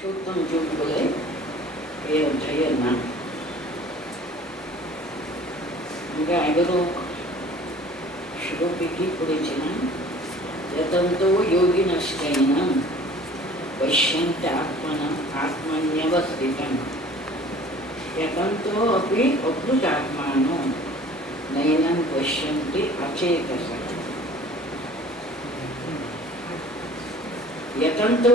পুরুষোত্তম যুগ বলে এই অধ্যায়ের নাম। আমরা 11 শ্লোকে কি করেছিলাম? যতন্ত যোগিনশ্চৈনম পশ্যন্তে আত্মানম আত্মন্যবস্থিতম যতন্ত অপি অভূতাত্মানো নৈনম পশ্যন্তি অচেতসঃ। यतन्तो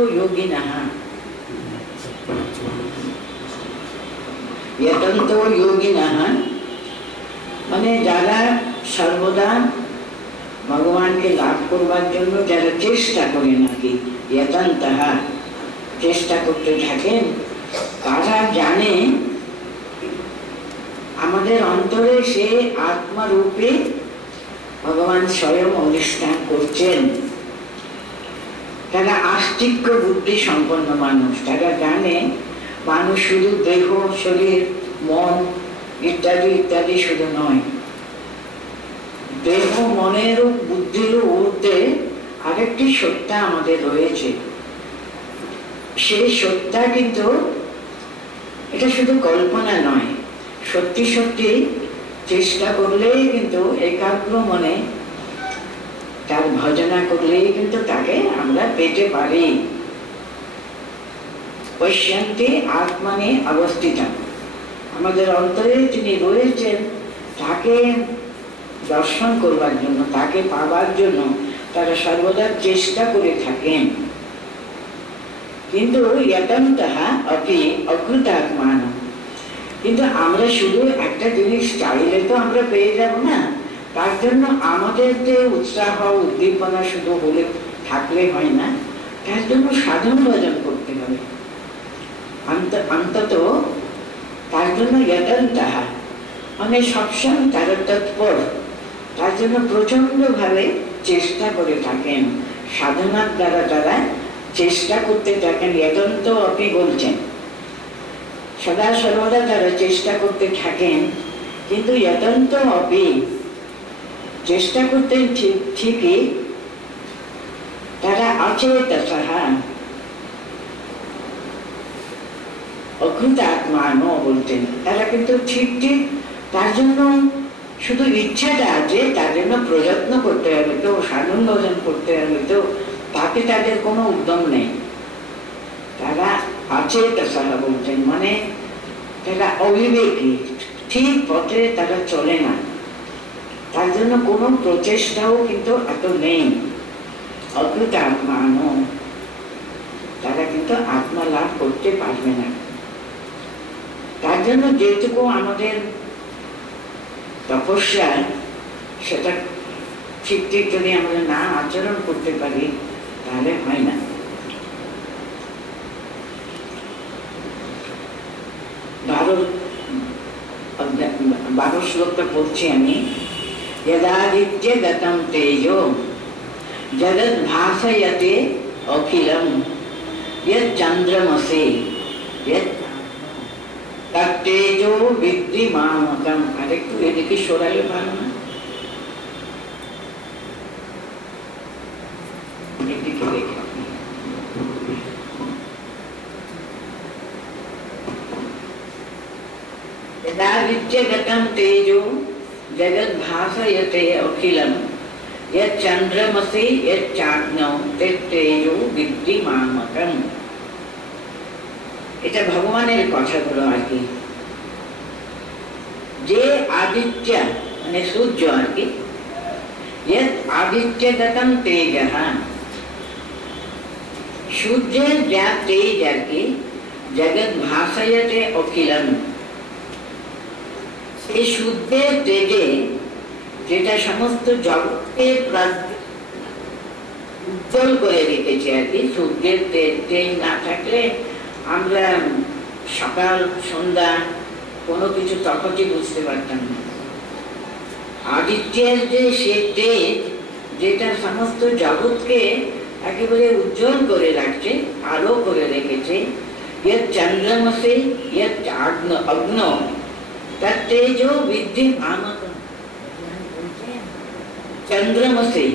योगिनः মানে যারা সর্বদা ভগবানকে লাভ করবার জন্য যারা চেষ্টা করেন আর কি, यतन्तः চেষ্টা করতে থাকেন, তারা জানে আমাদের অন্তরে সে আত্মারূপে ভগবান স্বয়ং অধিষ্ঠান করছেন। তারা আস্তিক্য বুদ্ধি সম্পন্ন মানুষ, তারা জানে মানুষ শুধু দেহ, শরীর, মন ইত্যাদি ইত্যাদি শুধু নয়, দেহ মনের বুদ্ধির ঊর্ধ্বে আরেকটি সত্তা আমাদের রয়েছে। সেই সত্তা কিন্তু এটা শুধু কল্পনা নয়, সত্যি সত্যি চেষ্টা করলেই কিন্তু একাগ্র মনে তার ভজনা করলেই কিন্তু তাকে আমরা পেতে পারি। পশ্যন্তি আত্মানে অবস্থিত, আমাদের অন্তরে তিনি রয়েছেন, তাকে দর্শন করবার জন্য, তাকে পাবার জন্য তারা সর্বদা চেষ্টা করে থাকেন। কিন্তু यतन्तः अपि অকৃতাত্মানঃ, কিন্তু আমরা শুধু একটা জিনিস চাইলে তো আমরা পেয়ে যাব না, তার জন্য আমাদের যে উৎসাহ উদ্দীপনা শুধু হলে থাকলে হয় না, তার জন্য সাধন ভজন করতে হবে অন্তত। তার জন্য यतन्तः মানে সবসময় তারা তৎপর, তার জন্য প্রচন্ড ভাবে চেষ্টা করে থাকেন, সাধনার দ্বারা তারা চেষ্টা করতে থাকেন। यतन्तो अपि বলছেন, সদা সর্বদা তারা চেষ্টা করতে থাকেন, কিন্তু यतन्तो अपि চেষ্টা করতে ঠিকই তারা অচেতসঃ অকৃতাত্মানো বলতেন। তারা কিন্তু ঠিক ঠিক তার জন্য শুধু ইচ্ছাটা আছে, তার জন্য প্রযত্ন করতে হবে তো, সাধন ভজন করতে হবে তো, তাতে তাদের কোনো উদ্যম নেই। তারা অচেতসঃ বলছেন, মানে তারা অবিবেকী, ঠিক পথে তারা চলে না, তার জন্য কোনো প্রচেষ্টাও কিন্তু এত নেই। অকৃতাত্মানো, তারা কিন্তু আত্মা লাভ করতে পারবে না। তার জন্য যেটুকু আমাদের তপস্যা, সেটা ঠিক ঠিক যদি আমরা না আচরণ করতে পারি তাহলে হয় না। বারো শ্লোকটা পড়ছি আমি। यदादित्य गतं तेजो जगद् भासयते अखिलं यच्चन्द्रमसि तत्तेजो विद्धि मामकम्। আরেকটু এদিকে সরালে ভালো না? এদিকে দেখে यदादित्य गतं तेजो जगद् भासयते अखिलं यच्चन्द्रमसि यच्चाग्नौ तत्तेजो विद्धि मामकम्। এটা ভগবানের কথাগুলো আর কি। যে আদিত্য মানে সূর্য আর কি, यत् आदित्यगतं तेजः, সূর্যের যা তেজ আর কি, জগৎ ভাসয়তে অখিলম, এই সূর্যের তেজে যেটা সমস্ত জগৎকে উজ্জ্বল করে রেখেছে আর কি। সূর্যের তেজ না থাকলে আমরা সকাল সন্ধ্যা কোনো কিছু তফাৎই বুঝতে পারতাম না। আদিত্যের যে সে তেজ যেটা সমস্ত জগৎকে একেবারে উজ্জ্বল করে রাখছে, আলো করে রেখেছে। ইয়ৎ চন্দ্রমসি ইয়ৎ অগ্ন তত্তেজো বিদ্ধি মামকম। চন্দ্রমসি,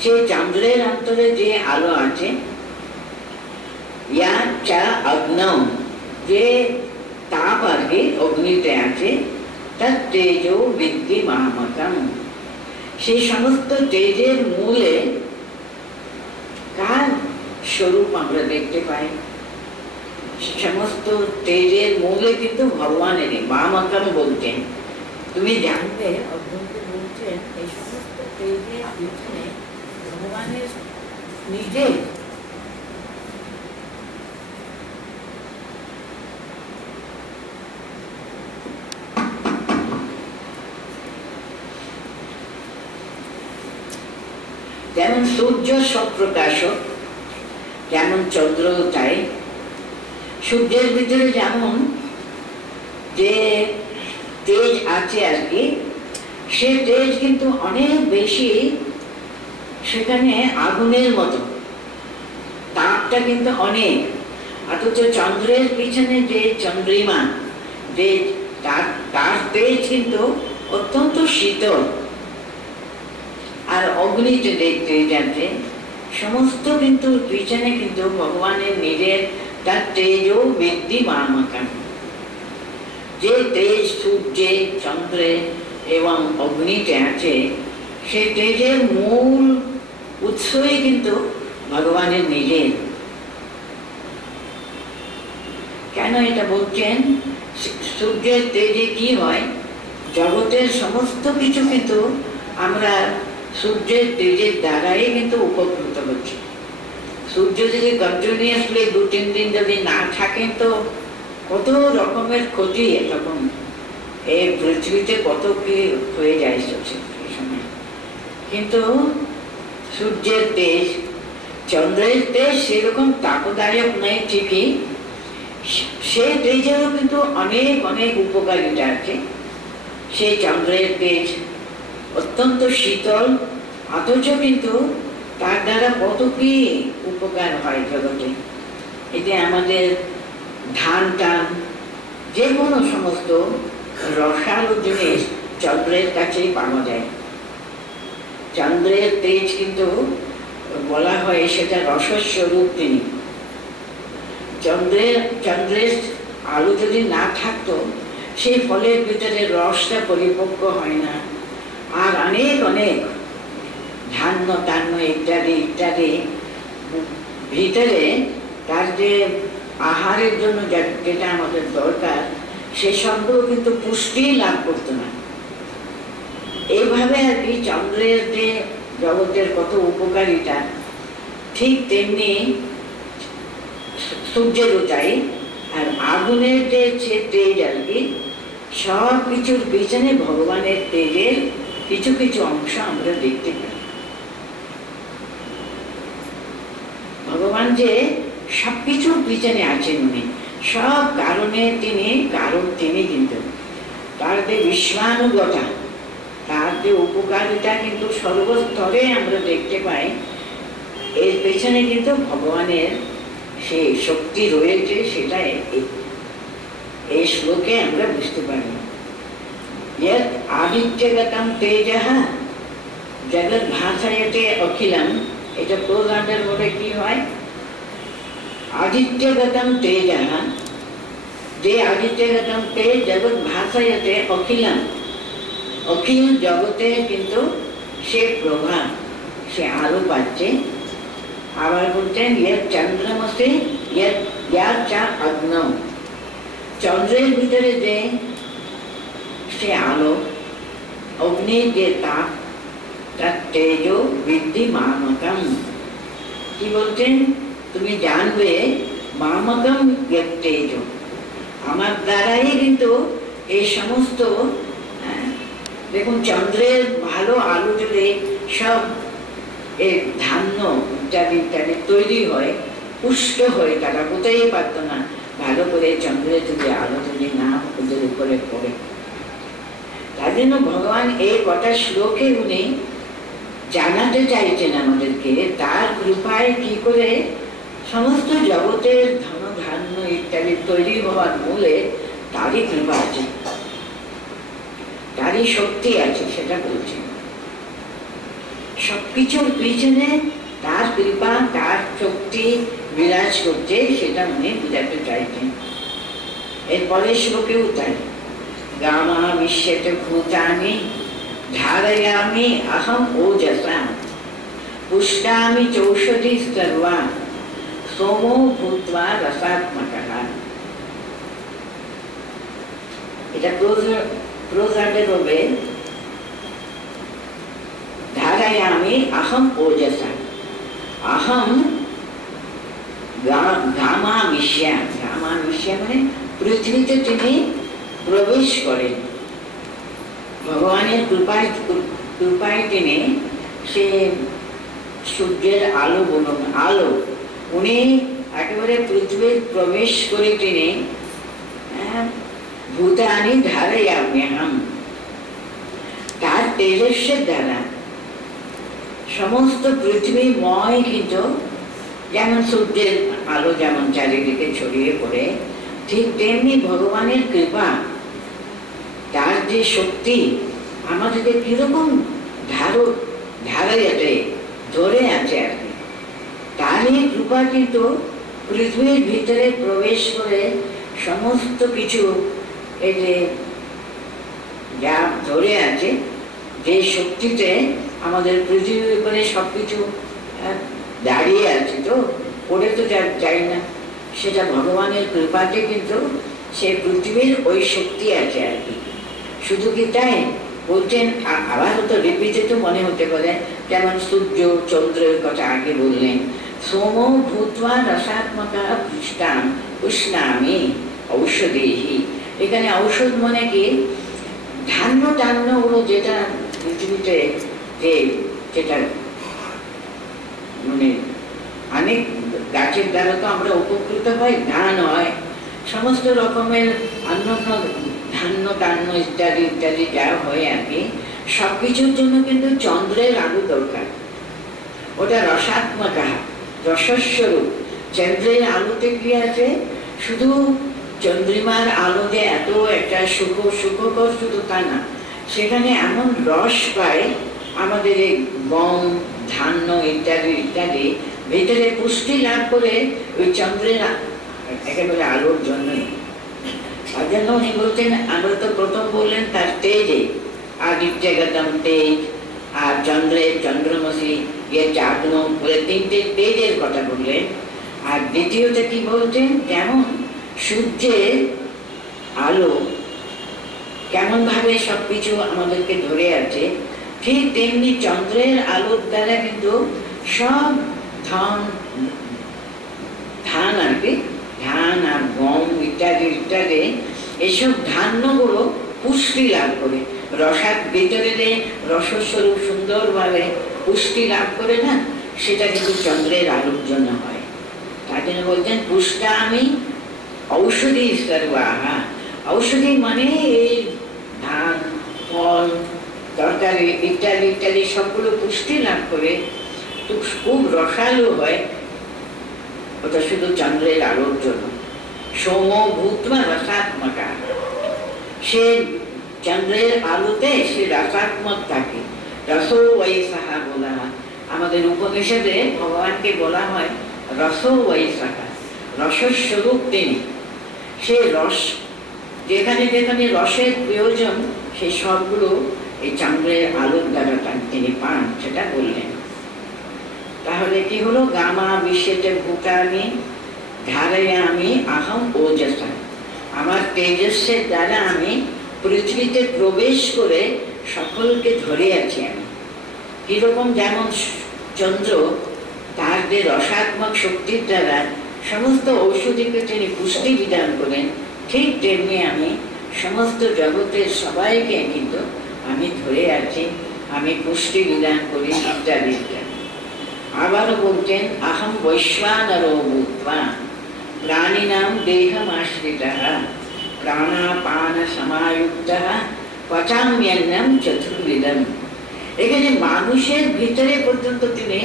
সেই চন্দ্রের অন্তরে যে আলো আছে, या চা অগ্নম, যে তাপ আর কি অগ্নিতে আছে, তার তেজো বিদ্ধি মামকম, সেই সমস্ত তেজের মূলে কার স্বরূপ আমরা দেখতে পাই? সমস্ত তেজের মূলে কিন্তু ভগবানেরই। মামকম বলতেন, তুমি জানবে, অর্জুনকে বলছেন এই সমস্ত তেজের পিছনে ভগবানের নিজে। যেমন সূর্য স্বপ্রকাশক, যেমন চন্দ্র তাই। সূর্যের ভিতরে যেমন যে তেজ আছে আর কি, সে তেজ কিন্তু অনেক বেশি, সেখানে আগুনের মতো তাপটা কিন্তু অনেক। অথচ চন্দ্রের পিছনে যে চন্দ্রিমা, যে তার তেজ কিন্তু অত্যন্ত শীতল। আর অগ্নিতে দেখতে যাচ্ছে সমস্ত কিন্তু পিছনে কিন্তু ভগবানের নিজের, তার তেজও বৃদ্ধি মামাকান। যে তেজ সূর্যে, চন্দ্রে এবং অগ্নিতে আছে, সে তেজের মূল উৎসই কিন্তু ভগবানের নিজের। কেন এটা বলছেন? সূর্যের তেজে কি হয়, জগতের সমস্ত কিছু কিন্তু আমরা সূর্যের তেজের দ্বারাই কিন্তু উপকৃত হচ্ছে। সূর্য যদি কন্টিনিউয়াসলি 2-3 দিন যদি না থাকেন তো কত রকমের ক্ষতি। তখন এই পৃথিবীতে কত কি হয়ে যায় এই সময়। কিন্তু সূর্যের তেজ, চন্দ্রের তেজ সেরকম তাপদায়ক নেই ঠিকই, সেই তেজেরও কিন্তু অনেক অনেক উপকারিতা আছে। সেই চন্দ্রের তেজ অত্যন্ত শীতল, অথচ কিন্তু তার দ্বারা কত কি উপকার হয় জগতে। এতে আমাদের ধান টান যে কোনো সমস্ত রসালো জিনিস চন্দ্রের কাছেই পাওয়া যায়। চন্দ্রের তেজ কিন্তু বলা হয় সেটা রসস্বরূপ তিনি। চন্দ্রের আলো যদি না থাকতো, সেই ফলের ভিতরে রসটা পরিপক্ক হয় না। আর অনেক অনেক ধান্য টান্য ইত্যাদি ইত্যাদি ভিতরে তার যে আহারের জন্য যেটা আমাদের দরকার, সেসবগুলো কিন্তু পুষ্টি লাভ করতো না। এইভাবে আর কি চন্দ্রের যে জগতের কত উপকারিতা, ঠিক তেমনি সূর্যেরও তাই। আর আগুনের যে তেজ আর কি, সব কিছুর পিছনে ভগবানের তেজের কিছু কিছু অংশ আমরা দেখতে পাই। ভগবান যে সবকিছুর পিছনে আছেন, উনি সব কারণে কারণ তিনি কিন্তু তার যে বিশ্বানুগতা, তার যে উপকারিতা কিন্তু সর্বস্তরে আমরা দেখতে পাই। এর পেছনে কিন্তু ভগবানের সেই শক্তি রয়েছে, সেটা এই শ্লোকে আমরা বুঝতে পারি। আদিত্যগতম তেজঃ জগৎ ভাসায়তে অখিলম, এটা প্রধানের মধ্যে কি হয়? আদিত্যগতম তেজঃ, যে আদিত্যগতম তেজ জগৎ ভাসায়তে অখিলম, অখিল জগতে কিন্তু সে প্রভা, সে আলো পাচ্ছে। আবার বলছেন চন্দ্রমসে অগ্নম, চন্দ্রের ভিতরে যে সে আলো, অগ্নির যে তাপ, তার তেজো বৃদ্ধি মামকম। কি বলছেন? তুমি জানবে মামকম তেজ, আমার দ্বারাই কিন্তু এই সমস্ত, দেখুন চন্দ্রের ভালো আলো যদি সব এর ধান্য ইত্যাদি ইত্যাদি তৈরি হয়, পুষ্ট হয়ে, তারা কোথায় পারত না ভালো করে চন্দ্রের যদি আলো যদি না ওদের উপরে পড়ে। তার জন্য ভগবান এই কটা শ্লোকে উনি জানাতে চাইছেন আমাদেরকে তার কৃপায় কি করে সমস্ত জগতের ধন ধান্য ইত্যাদি তৈরি হওয়ার মূলে তারই কৃপা আছে, তারই শক্তি আছে, সেটা বলছেন। সবকিছুর পিছনে তার কৃপা, তার শক্তি, বিরাজ করছে সেটা উনি বোঝাতে চাইছেন। এরপরে শ্লোকেও তাই, গামা বিশ্বতে ভূতানি ধারয়ামি অহম ওজসা পুষ্টামি চৌষধি সর্বা সোমো ভূত্বা রসাত্মকঃ। এটা প্রোজার্ডের হবে ধারয়ামি অহম ওজসা। অহম গামা মিশ্যা, গামা মিশ্যা মানে পৃথিবীতে তিনি প্রবেশ করেন ভগবানের কৃপায় তিনি সে সূর্যের আলো আলো উনি একেবারে পৃথিবীর প্রবেশ করে তিনি ভূতানি ধারয়াম্যহম, তার তেজস্বের দ্বারা সমস্ত পৃথিবীময় কিন্তু যেমন সূর্যের আলো যেমন চারিদিকে ছড়িয়ে পড়ে, ঠিক তেমনি ভগবানের কৃপা, তার যে শক্তি আমাদেরকে কিরকম ধারাতে ধরে আছে আর কি, তারই কৃপা কিন্তু পৃথিবীর ভিতরে প্রবেশ করে সমস্ত কিছু এই যে যা ধরে আছে, যে শক্তিতে আমাদের পৃথিবীর উপরে সবকিছু দাঁড়িয়ে আছে, তো পড়ে তো যাই না, সেটা ভগবানের কৃপাতে কিন্তু সে পৃথিবীর ওই শক্তি আছে আর কি। শুধু কি তাই বলছেন, আবার তো রিপিটেড মনে হতে পারে, যেমন সূর্য চন্দ্রের কথা আগে বললেন, সোম ভূত্বা রসাত্মকা পুষ্টাম উষ্ণামি ঔষধেহি। এখানে ঔষধ মানে কি, ধান্য টান্যগুলো যেটা পৃথিবীতে যেটা মানে অনেক গাছের দ্বারা তো আমরা উপকৃত হই, ধান হয়, সমস্ত রকমের অন্য ধান্য টান্য ইত্যাদি ইত্যাদি যা হয় আর কি, সবকিছুর জন্য কিন্তু চন্দ্রের আলো দরকার। ওটা রসাত্মক, রসস্বরূপ। চন্দ্রের আলোতে কি আছে, শুধু চন্দ্রিমার আলো যে এত একটা সুখকর শুধু তা না, সেখানে এমন রস পায় আমাদের এই গম ধান্য ইত্যাদি ইত্যাদি ভেতরে পুষ্টি লাভ করে ওই চন্দ্রের একেবারে আলোর জন্যই। তার জন্য উনি বলছেন, আমরা তো প্রথম বললেন তার তেজে, আদিত্য গতম তেজ, আর চন্দ্রের চন্দ্রমসি চাগ্ন বলে তিনটে তেজের কথা বললেন। আর দ্বিতীয়তে কি বলছেন, যেমন সূর্যের আলো কেমন ভাবে সবকিছু আমাদেরকে ধরে আছে, ঠিক তেমনি চন্দ্রের আলোর দ্বারা কিন্তু সব ধান আর কি, ধান আর গম ইত্যাদি ইত্যাদি এসব ধান্যগুলো পুষ্টি লাভ করে, রসাত ভিতরে রসস্বরূপ সুন্দরভাবে পুষ্টি লাভ করে না, সেটা কিন্তু চন্দ্রের আলোর জন্য হয়। তার জন্য বলছেন পুষ্টামি ঔষধি সর্বাহা। ঔষধি মানে এই ধান ফল তরকারি ইত্যাদি ইত্যাদি সবগুলো পুষ্টি লাভ করে, খুব রসালো হয়, ওটা শুধু চন্দ্রের আলোর জন্য। সোম ভূত্বা রসাত্মকা, সে চন্দ্রের আলোতে সে রসাত্মক থাকে। রসো বৈসাহা বলা হয়, আমাদের উপনিষদে ভগবানকে বলা হয় রসো বৈসাহা, রসস্বরূপ তিনি। সে রস যেখানে যেখানে রসের প্রয়োজন, সে সবগুলো এই চন্দ্রের আলোর দ্বারা তিনি পান, সেটা বললেন। তাহলে কি হলো, গামা বিশ্বতে ভূতানি ধারয়ামি অহম ওজসা, আমার তেজস্বের দ্বারা আমি পৃথিবীতে প্রবেশ করে সকলকে ধরে আছি আমি। কিরকম, যেমন চন্দ্র তার যে রসাত্মক শক্তির দ্বারা সমস্ত ঔষধিকে তিনি পুষ্টি বিধান করেন, ঠিক তেমনি আমি সমস্ত জগতের সবাইকে কিন্তু আমি ধরে আছি, আমি পুষ্টি বিধান করি ইত্যাদি ইত্যাদি। আবারও বলছেন, আহম বৈশ্বানরো ভূত্বা প্রাণিনাম দেহম আশ্রিতঃ প্রাণাপান সমায়ুক্তঃ পচাম্যন্নম চতুর্বিধম। এখানে মানুষের ভিতরে পর্যন্ত তিনি,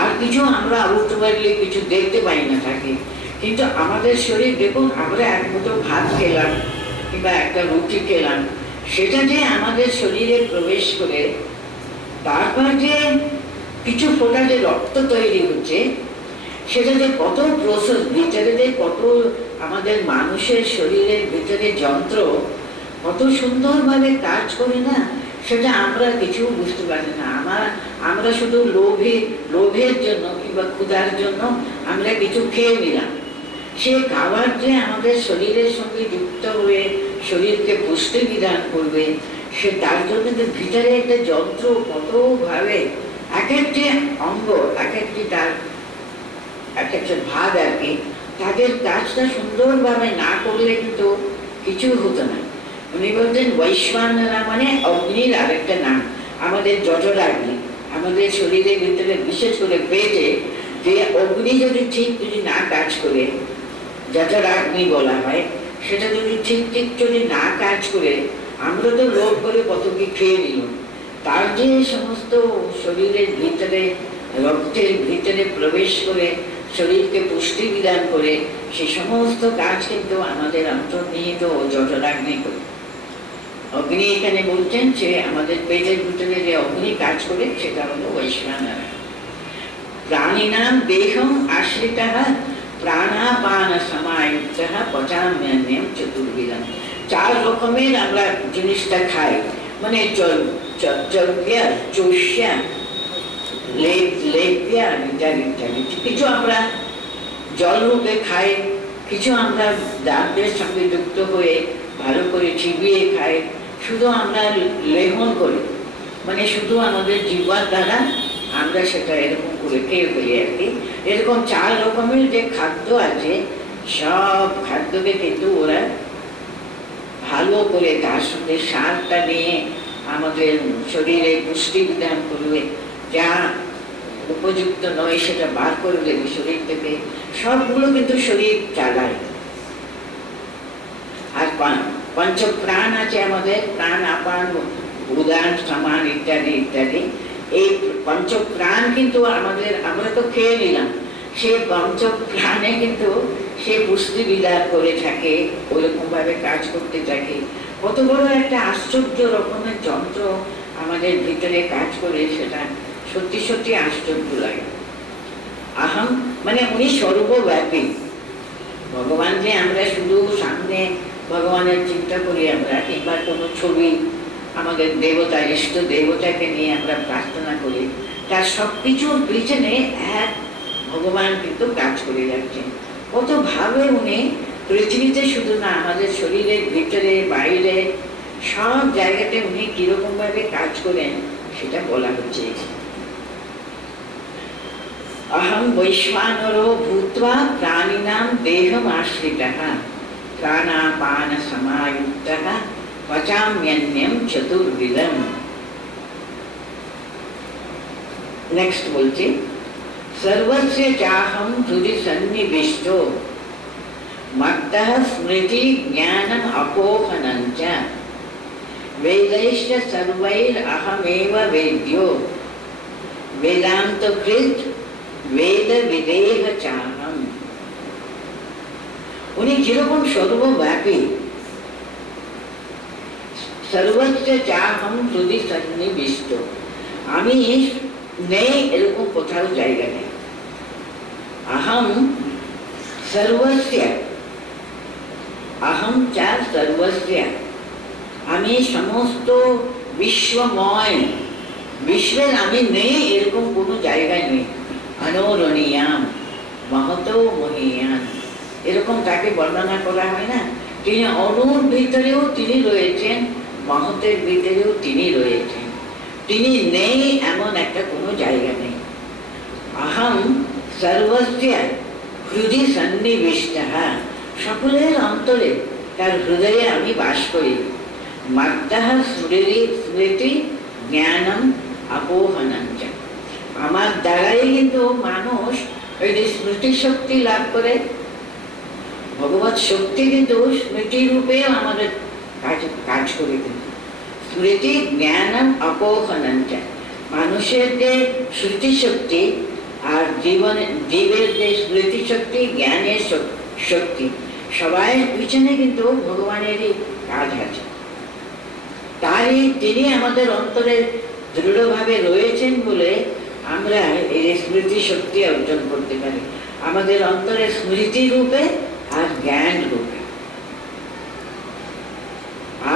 আর কিছু আমরা আউটওয়ার্ডলি কিছু দেখতে পাই না থাকি, কিন্তু আমাদের শরীর দেখুন, আমরা এক মুঠো ভাত খেলাম কিংবা একটা রুটি খেলাম, সেটা যে আমাদের শরীরে প্রবেশ করে তারপর যে কিছু ফোঁটা যে রক্ত তৈরি হচ্ছে, সেটা যে কত প্রসেস, ভিতরে যে কত আমাদের মানুষের শরীরের ভিতরে যন্ত্র কত সুন্দরভাবে কাজ করে না, সেটা আমরা কিছু বুঝতে পারি না। আমরা শুধু লোভের জন্য কিংবা ক্ষুধার জন্য আমরা কিছু খেয়ে নিলাম। সে খাবার যে আমাদের শরীরের সঙ্গে যুক্ত হয়ে শরীরকে পুষ্টি বিধান করবে, সে তার জন্য ভিতরে একটা যন্ত্র কতভাবে এক একটি অঙ্গ, এক একটি তার এক একটা ভাগ আর কি, তাদের কাজটা সুন্দরভাবে না করলে কিন্তু কিছু হতো না। উনি বলতেন বৈশ্বানরা মানে অগ্নির আরেকটা নাম। আমাদের জঠরাগ্নি, আমাদের শরীরের ভিতরে বিশেষ করে পেটে যে অগ্নি যদি না কাজ করে, জঠরাগ্নি বলা হয়, সেটা যদি ঠিক যদি না কাজ করে, আমরা তো লোভ করে কত কি খেয়ে নিল, তার যে সমস্ত শরীরের ভিতরে রক্তের ভিতরে প্রবেশ করে শরীরকে পুষ্টি বিধান করে, সে সমস্ত কাজ কিন্তু আমাদের অন্তর্নিহিত জঠরাগ্নি করে। অগ্নি এখানে বলছেন যে আমাদের পেটের ভিতরে যে অগ্নি কাজ করে, সেটা হলো বৈশ্বানরা। প্রাণিনাম দেহম আশ্রিতঃ প্রাণাপান সমায়ুক্তঃ পচাম্যন্যম চতুর্বিধম। 4 রকমের আমরা জিনিসটা খাই, মানে চর্ব্যা, চোষ্যা, লেপ্যা ইত্যাদি ইত্যাদি। কিছু আমরা জল রূপে খাই, কিছু আমরা দাঁতের সঙ্গে যুক্ত হয়ে ভালো করে চিবিয়ে খাই, শুধু আমরা লেহন করি, মানে শুধু আমাদের জিহ্বার দ্বারা আমরা সেটা এরকম করে খেয়ে ফেলি আর কি। এরকম 4 রকমের যে খাদ্য আছে, সব খাদ্যকে কিন্তু ওরা ভালো করে তার সঙ্গে সারটা নিয়ে আমাদের শরীরে পুষ্টি বিধান করবে, যা উপযুক্ত নয় সেটা বার করে দেবে শরীর থেকে। সবগুলো কিন্তু শরীর চালায়। আর পঞ্চপ্রাণ আছে আমাদের, প্রাণ, আপান, উদান, সমান ইত্যাদি ইত্যাদি। এই পঞ্চপ্রাণ কিন্তু আমাদের, আমরা তো খেয়ে নিলাম, সেই পঞ্চপ্রাণে কিন্তু সে পুষ্টি বিধান করে থাকে, ওইরকম ভাবে কাজ করতে থাকে। কত বড় একটা আশ্চর্য রকমের যন্ত্র আমাদের ভিতরে কাজ করে, সেটা সত্যি সত্যি আশ্চর্য লাগে। আহম মানে উনি সর্বব্যাপী। ভগবান যে আমরা শুধু সামনে ভগবানের চিন্তা করি আমরা, কিংবা কোনো ছবি আমাদের দেবতা, ইষ্ট দেবতাকে নিয়ে আমরা প্রার্থনা করি, তার সবকিছুর পিছনে এক ভগবান কিন্তু কাজ করে যাচ্ছেন। কত ভাবে উনি পৃথিবীতে শুধু না, আমাদের শরীরের ভিতরে বাইরে সব জায়গাতে উনি কিরকম ভাবে কাজ করেন সেটা বলা হচ্ছে। अहम वैश्वानरो भूत्वा प्राणिनां देहम आश्रितः प्राणापान समायुक्तः पचाम्यन्यं चतुर्विधम्। नेक्स्ट बोलते सर्वस्य चाहं हृदि सन्निविष्टो मत्तः स्मृति ज्ञानम् अपोहनं च वेदैश्च सर्वैरहमेव वेद्यो वेदान्तकृत् वेद विदेह चाहम। उन्हीं किरकम सर्वव्यापी, सर्वस्य चाहम हृदि सन्निविष्टो, आमी नेই এরকম কোথাও জায়গা নেই। अहम सर्वस्य, अहम चा सर्वस्य, आमी समस्त विश्वमय, বিশ্বের আমি নেই এরকম কোনো জায়গায় নেই। অনরণীয়াম মহতো মহীয়ান, এরকম তাকে বর্ণনা করা হয় না। তিনি অনুর ভিতরেও তিনি রয়েছেন, মহতের ভিতরেও তিনি রয়েছেন। তিনি নেই এমন একটা কোনো জায়গা নেই। अहम सर्वस्य हृदि सन्निविष्टः, সকলের অন্তরে তার হৃদয়ে আমি বাস করি। মত্তঃ স্মৃতি জ্ঞানম আপোহনং চ, আমার দ্বারাই কিন্তু মানুষ ওই যে স্মৃতি শক্তি লাভ করে। ভগবত শক্তি কিন্তু স্মৃতি রূপে আমাদের কাজ করে। কিন্তু স্মৃতি জ্ঞানম আপোহনং চ, মানুষের যে স্মৃতি শক্তি আর জীবের যে স্মৃতি শক্তি, জ্ঞানের শক্তি, সবাই পিছনে কিন্তু ভগবানেরই কাজ আছে। তাই তিনি আমাদের অন্তরে দৃঢ়ভাবে রয়েছেন বলে আমরা এই স্মৃতি শক্তি অর্জন করতে পারি। আমাদের অন্তরে স্মৃতি রূপে আর জ্ঞান রূপে।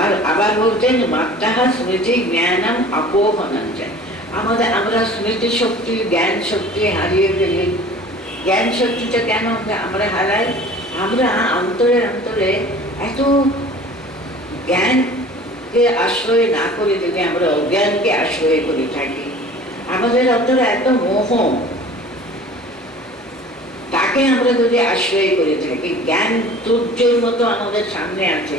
আর আবার বলছেন মাত্রাহা স্মৃতি জ্ঞানম আপোহনঞ্চ। আমরা স্মৃতি শক্তি জ্ঞান শক্তি হারিয়ে ফেলি। জ্ঞান শক্তিটা কেন আমরা হারাই? আমরা অন্তরে অন্তরে এত জ্ঞানকে আশ্রয় না করে যদি আমরা অজ্ঞানকে আশ্রয় করে থাকি, আমাদের অন্তরে এত মোহ, তাকে আমরা যদি আশ্রয় করে থাকি, জ্ঞান সূর্যের মতো আমাদের সামনে আছে,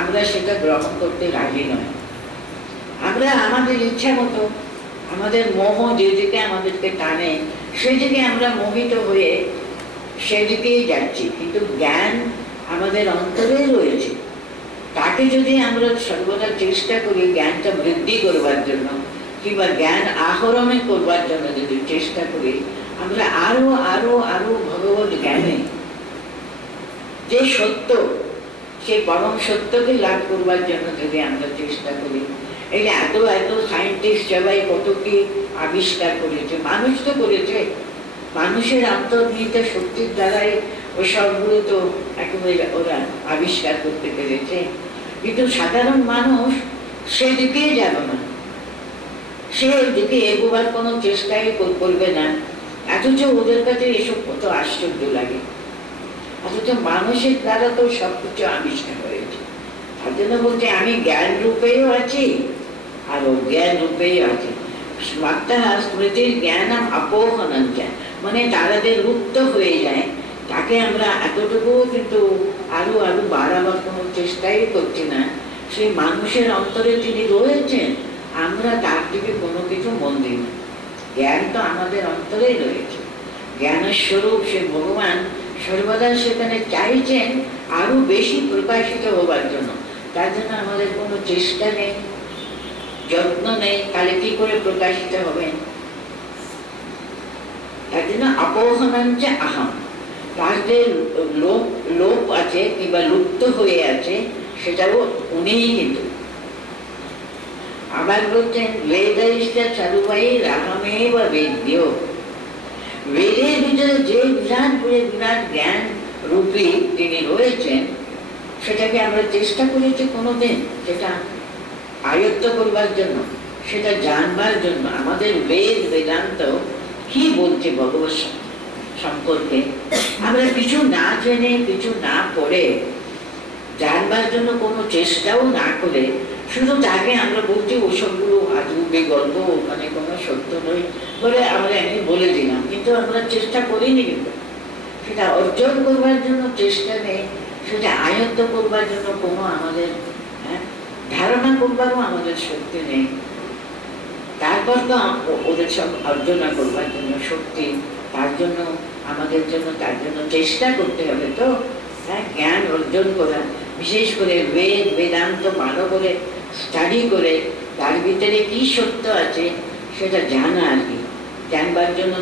আমরা সেটা গ্রহণ করতে রাজি নয়। আমরা আমাদের ইচ্ছা মতো, আমাদের মোহ যেদিকে আমাদেরকে টানে সেদিকে আমরা মোহিত হয়ে সেদিকেই যাচ্ছি। কিন্তু জ্ঞান আমাদের অন্তরে রয়েছে, তাকে যদি আমরা সর্বদা চেষ্টা করি জ্ঞানটা বৃদ্ধি করবার জন্য কিংবা জ্ঞান আহরণ করবার জন্য যদি চেষ্টা করি, আমরা আরো আরো আরো ভগবত জ্ঞানে যে সত্য, সেই পরম সত্যকে লাভ করবার জন্য যদি আমরা চেষ্টা করি। এই যে এত এত সায়েন্টিস্ট সবাই কত কি আবিষ্কার করেছে, মানুষ তো করেছে, মানুষের অন্তর্নিহিত শক্তির দ্বারাই ওই সবগুলো তো একেবারে ওরা আবিষ্কার করতে পেরেছে। কিন্তু সাধারণ মানুষ সেদিকেই যাবে না, সে ওদিকে এগোবার কোনো চেষ্টাই করবে না। অথচ ওদের কাছে এসব কত আশ্চর্য লাগে। অথচ মানুষের দ্বারা তো সবকিছু আবিষ্কার হয়েছে। তার জন্য বলছে আমি জ্ঞান রূপেও আছি আর অজ্ঞান রূপেও আছি। মাত্রা স্মৃতির জ্ঞানম আপোহনঞ্চ, মানে তারা যে লুপ্ত হয়ে যায় তাকে আমরা এতটুকু কিন্তু আরো আরো বাড়াবার কোনো চেষ্টাই করছি না। সেই মানুষের অন্তরে তিনি রয়েছেন, আমরা তার দিকে কোনো কিছু মন দিই না। জ্ঞান তো আমাদের অন্তরেই রয়েছে, জ্ঞানের স্বরূপ সে ভগবান সর্বদা সেখানে চাইছেন আরো বেশি প্রকাশিত হবার জন্য। তার জন্য আমাদের কোনো চেষ্টা নেই, যত্ন নেই, তাহলে কি করে প্রকাশিত হবে? তার জন্য আপোহনঞ্চ আহম, তার যে লোপ আছে কিংবা লুপ্ত হয়ে আছে সেটাও উনিই কিন্তু। আবার বলছেন বেদৈশ্চ সর্বৈ রাহমেব বেদ্য, বেদের ভিতরে যে বিরাট বিরাট জ্ঞান রূপী তিনি রয়েছেন, সেটাকে আমরা চেষ্টা করেছি কোনোদিন সেটা আয়ত্ত করবার জন্য, সেটা জানবার জন্য। আমাদের বেদ বেদান্ত কি বলছে ভগবত সম্পর্কে আমরা কিছু না জেনে কিছু না পড়ে জানবার জন্য কোনো চেষ্টাও না করে শুধু তাকে আমরা বলছি ওসবগুলো আজুবে গল্প, ওখানে কোনো সত্য নয় বলে আমরা এমনি বলে দিলাম, কিন্তু আমরা চেষ্টা করিনি। কিন্তু সেটা অর্জন করবার জন্য চেষ্টা নেই, সেটা আয়ত্ত করবার জন্য কোনো আমাদের ধারণা করবারও আমাদের শক্তি নেই। তারপর তো ওদের সব অর্জনা করবার জন্য শক্তি, তার জন্য আমাদের জন্য তার জন্য চেষ্টা করতে হবে। তো জ্ঞান অর্জন করা, বিশেষ করে বেদ বেদান্ত ভালো করে স্টাডি করে তার ভিতরে কি সত্য আছে সেটা জানা আর কি, জানবার জন্য।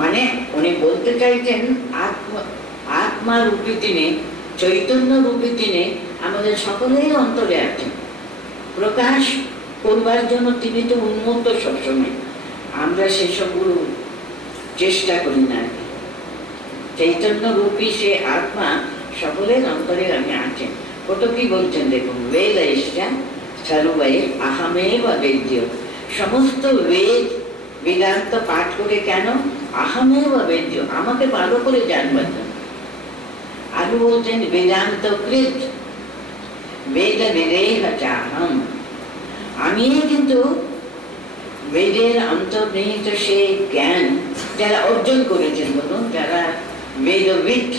মানে উনি বলতে চাইছেন আত্মা রূপী তিনি, চৈতন্য রূপী তিনি আমাদের সকলের অন্তরে আছেন, প্রকাশ করবার জন্য তিনি তো উন্মুক্ত সবসময়। আমরা সেসবগুলো চেষ্টা করি না। চৈতন্য রূপী সে আত্মা সকলের অন্তরে আমি আছেন। কত কি বলছেন দেখুন, বেদৈশ্চ সর্বৈ আহমেব বেদ্য, সমস্ত বেদ বেদান্ত পাঠ করে কেন? আহমেব বেদ্য, আমাকে ভালো করে জানবার জন্য। আরো বলছেন বেদান্ত কৃত বেদ বেদেহ চাহম, আমি কিন্তু বেদের অন্তর্নিহিত সেই জ্ঞান যারা অর্জন করেছেন, বলুন যারা বেদবিদ,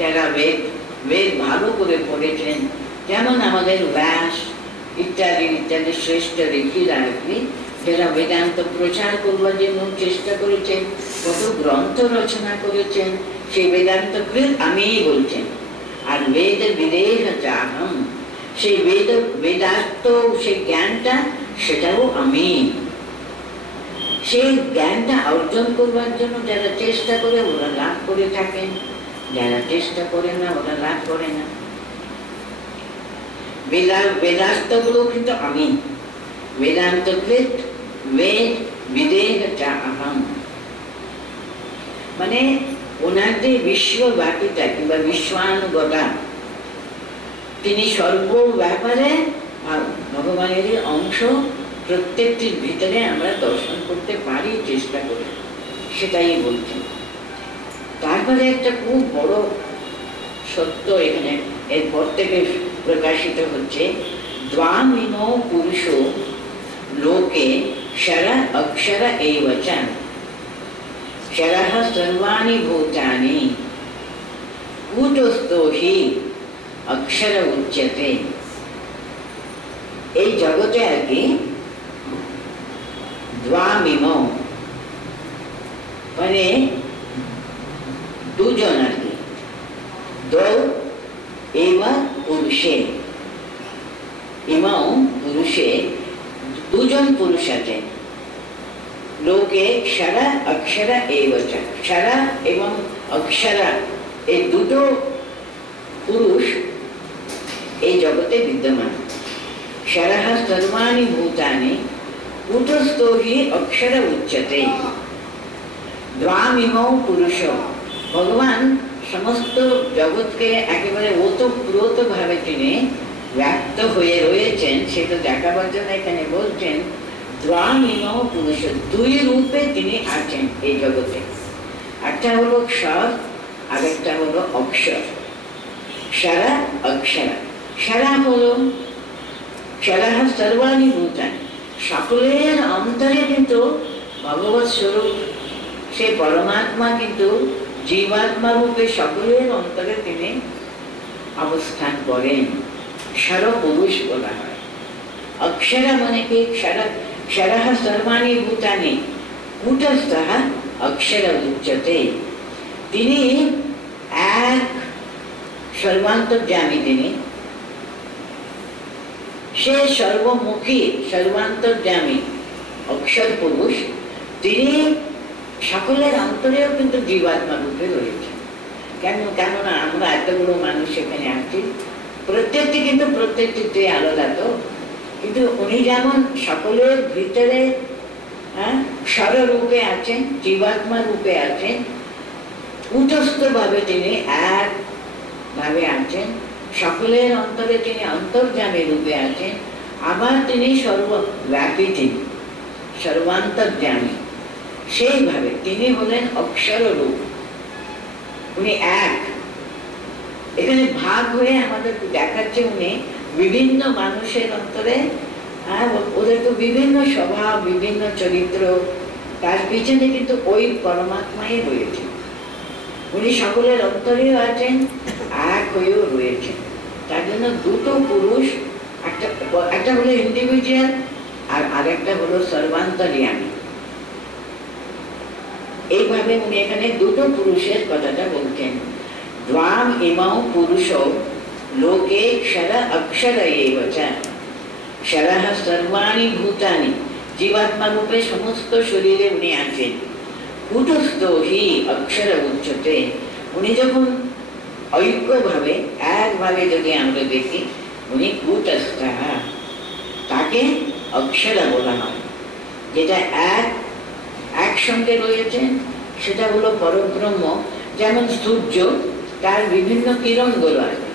যারা বেদ ভালো করে পড়েছেন, যেমন আমাদের ব্যাস ইত্যাদি ইত্যাদি শ্রেষ্ঠ ঋষিরা আর কি, যারা বেদান্ত প্রচার করবার জন্য চেষ্টা করেছেন, কত গ্রন্থ রচনা করেছেন, সেই বেদান্ত কৃত আমিই বলছেন। আর বেদ বিদেহ চাহম, সেই বেদার্থ সেই জ্ঞানটা সেটাও আমি। সেই জ্ঞানটা অর্জন করবার জন্য যারা চেষ্টা করে ওরা লাভ করে থাকেন, যারা চেষ্টা করে না ওরা লাভ করে না। বেদার্থগুলো কিন্তু আমি, বেদান্ত কৃত বেদ বিদেহ চাহম, মানে ওনার যে বিশ্বব্যাপিতা কিংবা বিশ্বানুগতা, তিনি সর্ব ব্যাপারে ভগবানের অংশ প্রত্যেকটির ভিতরে আমরা দর্শন করতে পারি চেষ্টা করে, সেটাই বলছেন। তারপরে একটা খুব বড় সত্য এখানে এরপর থেকে প্রকাশিত হচ্ছে, দ্বামিম পুরুষ লোকে क्षर अक्षर एव च क्षरः सर्वाणि भूतानि कूटस्थो हि अक्षर उच्यते। এই জগতে আর কি দ্বামিম মানে দুজন আর কি, দ্বৌ এব পুরুষে, ইমৌ পুরুষে দুজন পুরুষ আছেন। লোকে ক্ষরা অক্ষরা এব চ, ক্ষরা এবং অক্ষরা এই দুটো পুরুষ এই জগতে বিদ্যমান। क्षरः सर्वाणि भूतानि कूटस्थो हि अक्षर उच्यते। द्वामिमौ पुरुषौ, भगवान समस्त जगत के एकेबारे ओतप्रोत भावे तिनि व्याप्त हये रयेछेन, सेटा देखाবার জন্য এখানে বলছেন দ্বামিমৌ পুরুষ, দুই রূপে তিনি আছেন এই জগতে। একটা হলো ক্ষর আর একটা হলো অক্ষর। क्षरा अक्षरा, क्षरा হলো क्षरः सर्वाणि भूतानि, সকলের অন্তরে কিন্তু ভগবৎ স্বরূপ সে পরমাত্মা কিন্তু জীবাত্মা রূপে সকলের অন্তরে তিনি অবস্থান করেন, ক্ষর পুরুষ বলা হয়। অক্ষরা মানে কি, क्षरः सर्वाणि भूतानि कूटस्थः अक्षर उच्यते। তিনি এক সর্বান্তর্যামী, তিনি সে সর্বমুখী সর্বান্তর্যামী অক্ষর পুরুষ, তিনি সকলের অন্তরেও কিন্তু জীবাত্মা রূপে রয়েছে। কেননা আমরা এতগুলো মানুষ এখানে আছি, প্রত্যেকটি কিন্তু প্রত্যেকটিতে আলাদা, তো কিন্তু উনি যেমন সকলের ভিতরে ক্ষর রূপে আছেন, জীবাত্মা রূপে আছেন, কূটস্থ ভাবে তিনি এক ভাবে আছেন, সকলের অন্তরে তিনি অন্তর্যামী রূপে আছেন, আবার তিনি সর্বব্যাপী, তিনি সর্বান্তর্যামী, সেইভাবে তিনি হলেন অক্ষর রূপ। উনি এক, এখানে ভাগ হয়ে আমাদের দেখাচ্ছে উনি বিভিন্ন মানুষের অন্তরে, ওদের তো বিভিন্ন স্বভাব, বিভিন্ন চরিত্র, তার পিছনে কিন্তু ওই পরমাত্মাই রয়েছে। উনি সকলের অন্তরেও আছেন, এক হয়েও রয়েছেন। তার জন্য দুটো পুরুষ, একটা হলো ইন্ডিভিজুয়াল আর আরেকটা হলো সর্বান্তর্যামী। এইভাবে উনি এখানে দুটো পুরুষের কথাটা বলছেন। দ্বাম ইমৌ পুরুষৌ লোকে ক্ষর অক্ষর এব চ, ক্ষরः সর্বাণি ভূতানি, জীবাত্মা রূপে সমস্ত শরীরে উনি আছেন। কূটস্থ হি অক্ষর উচ্যতে, উনি যখন ঐক্যভাবে একভাবে যদি আমরা দেখি, উনি কূটস্থ, তাকে অক্ষরা বলা হয়। যেটা একসঙ্গে রয়েছে সেটা হলো পরব্রহ্ম। যেমন সূর্য, তার বিভিন্ন কিরণগুলো আছে,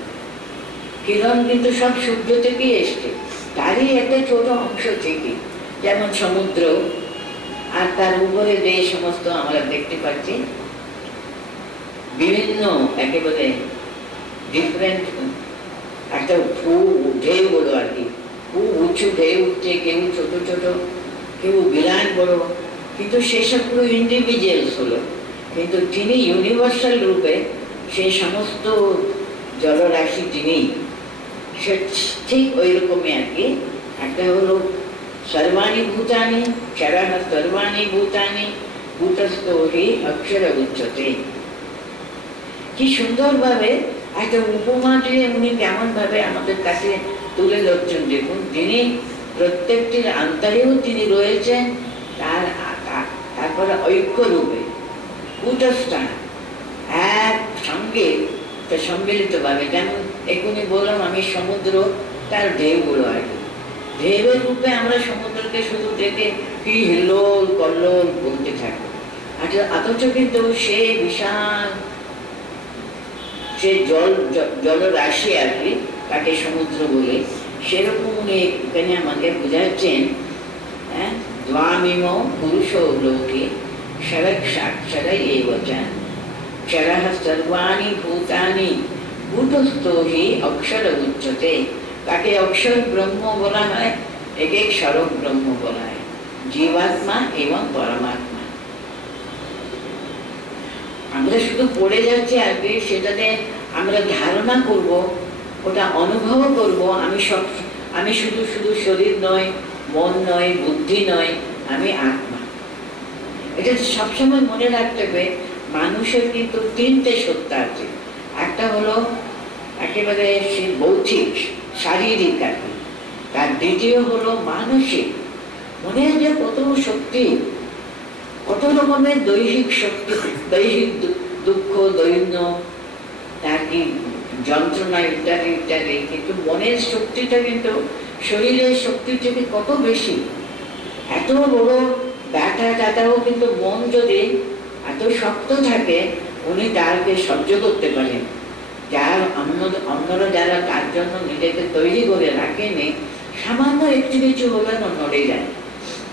কিরণ কিন্তু সব সূর্য থেকেই এসছে, তারই একটা ছোট অংশ থেকে। যেমন সমুদ্র, আর তার উপরে যে সমস্ত আমরা দেখতে পাচ্ছি বিভিন্ন একেবারে ডিফারেন্ট একটা ঢেউ বড় আর কি, খুব উঁচু ঢেউ উঠছে, কেউ ছোট ছোট, কেউ বিরাট বড়, কিন্তু সেসবগুলো ইন্ডিভিজুয়ালস হলো। কিন্তু তিনি ইউনিভার্সাল রূপে সেই সমস্ত জলরাশি, তিনি ঠিক ওই রকমই আর কি। একটা হলো सर्वाणि भूतानि, क्षरः सर्वाणि भूतानि कूटस्थो हि अक्षर उच्यते। কি সুন্দরভাবে একটা উপমা দিয়ে উনি কেমন ভাবে আমাদের কাছে তুলে ধরছেন। দেখুন, তিনি প্রত্যেকটির অন্তরেও তিনি রয়েছেন, তারপরে ঐক্য রূপে কূটস্থ, এক সঙ্গে সম্মিলিত ভাবে। যেমন এখনই বললাম আমি সমুদ্র, তার ঢেউগুলো আর কি, ঢেউয়ের রূপে আমরা সমুদ্রকে শুধু দেখে কি হিল্লোল কল্লোল বলতে থাকি, অথচ কিন্তু সে বিশাল সে জলরাশি আর কি, তাকে সমুদ্র বলে, সেরকম উনি এখানে আমাকে বুঝাচ্ছেন। হ্যাঁ, দ্বামিম পুরুষ লোকে ষড়ক্ষরাই এবচা क्षरः सर्वाणि भूतानि कूटस्थो हि अक्षर उच्यते। তাকে অক্ষর ব্রহ্ম বলা হয়, এক এক স্বরূপ ব্রহ্ম বলা হয়, জীবাত্মা এবং পরমাত্মা। আমরা শুধু পড়ে যাচ্ছি আর কি, সেটাতে আমরা ধারণা করব, ওটা অনুভব করব, আমি শুধু শুধু শরীর নয়, মন নয়, বুদ্ধি নয়, আমি আত্মা। এটা সবসময় মনে রাখতে হবে। মানুষের কিন্তু তিনটে সত্তা আছে। একটা হলো একেবারে ভৌতিক শারীরিক আর কি, তার দ্বিতীয় হলো মানসিক, মনে যে কত শক্তি, কত রকমের দৈহিক শক্তি, দৈহিক দুঃখ, দৈন্য, তার কি যন্ত্রণা ইত্যাদি ইত্যাদি, কিন্তু মনের শক্তিটা কিন্তু শরীরের শক্তির থেকে কত বেশি। এত বড় ব্যথা ট্যাথাও কিন্তু মন যদি এত শক্ত থাকে, উনি তাকে সহ্য করতে পারেন। যার অন্যরা যারা তার জন্য নিজেকে তৈরি করে রাখেনি, সামান্য একটু কিছু হলে নড়ে যায়।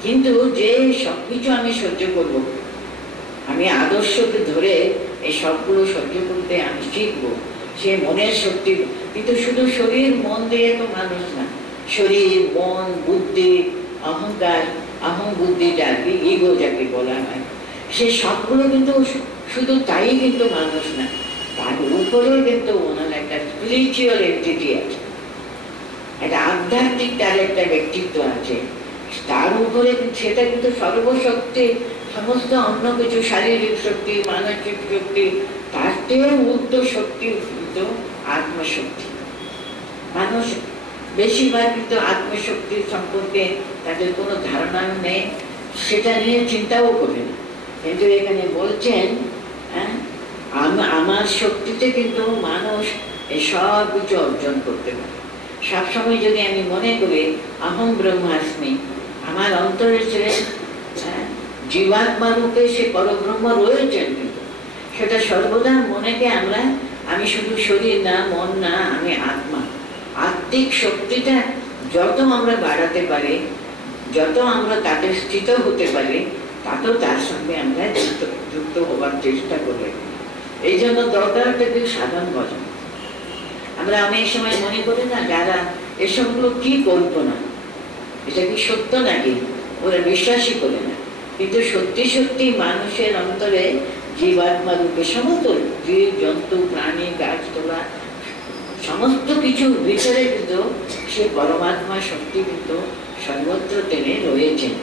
কিন্তু যে সবকিছু আমি সহ্য করব, আমি আদর্শকে ধরে এই সবগুলো সহ্য করতে আমি শিখবো, সে মনের শক্তি। কিন্তু শুধু শরীর মন দিয়ে তো মানুষ না, শরীর মন বুদ্ধি অহংকার, অহং বুদ্ধিটা আর কি, ইগো যাকে বলা হয়, সে সবগুলো কিন্তু শুধু তাই কিন্তু মানুষ না, তার উপরেও কিন্তু ওনার একটা স্পিরিচুয়াল এন্টিটি আছে, একটা আধ্যাত্মিক তার একটা ব্যক্তিত্ব আছে। তার উপরে সেটা কিন্তু সর্বশক্তি, সমস্ত অন্য কিছু শারীরিক শক্তি, মানসিক শক্তি, তার চেয়ে ঊর্ধ্ব শক্তি কিন্তু আত্মশক্তি। মানুষ বেশিরভাগ কিন্তু আত্মশক্তির সম্পর্কে তাদের কোনো ধারণা নেই, সেটা নিয়ে চিন্তাও করে না। কিন্তু এখানে বলছেন, হ্যাঁ, আমার শক্তিতে কিন্তু মানুষ এই সব কিছু অর্জন করতে পারে। সবসময় যদি আমি মনে করি অহং ব্রহ্মাস্মি, আমার অন্তরে ছেড়ে জীবাত্মা রূপে সে পরব্রহ্ম রয়েছেন, কিন্তু সেটা সর্বদা মনেকে আমি শুধু শরীর না, মন না, আমি আত্মা। আত্মিক শক্তিটা যত আমরা বাড়াতে পারি, যত আমরা তাতে স্থিত হতে পারি, তত তার সঙ্গে আমরা যুক্ত হবার চেষ্টা করব। এই জন্য দরকার হচ্ছে সাধন ভজন। আমরা অনেক সময় মনে করি না, যারা এসবগুলো কি করবো না, এটা কি সত্য নাকি, ওরা বিশ্বাসই করে না। কিন্তু সত্যি সত্যি মানুষের অন্তরে জীবাত্মা রূপে সমস্ত জীব জন্তু প্রাণী গাছতলা সমস্ত কিছুর ভিতরে কিন্তু সে পরমাত্মা শক্তি কিন্তু সর্বত্র টেনে রয়েছেন।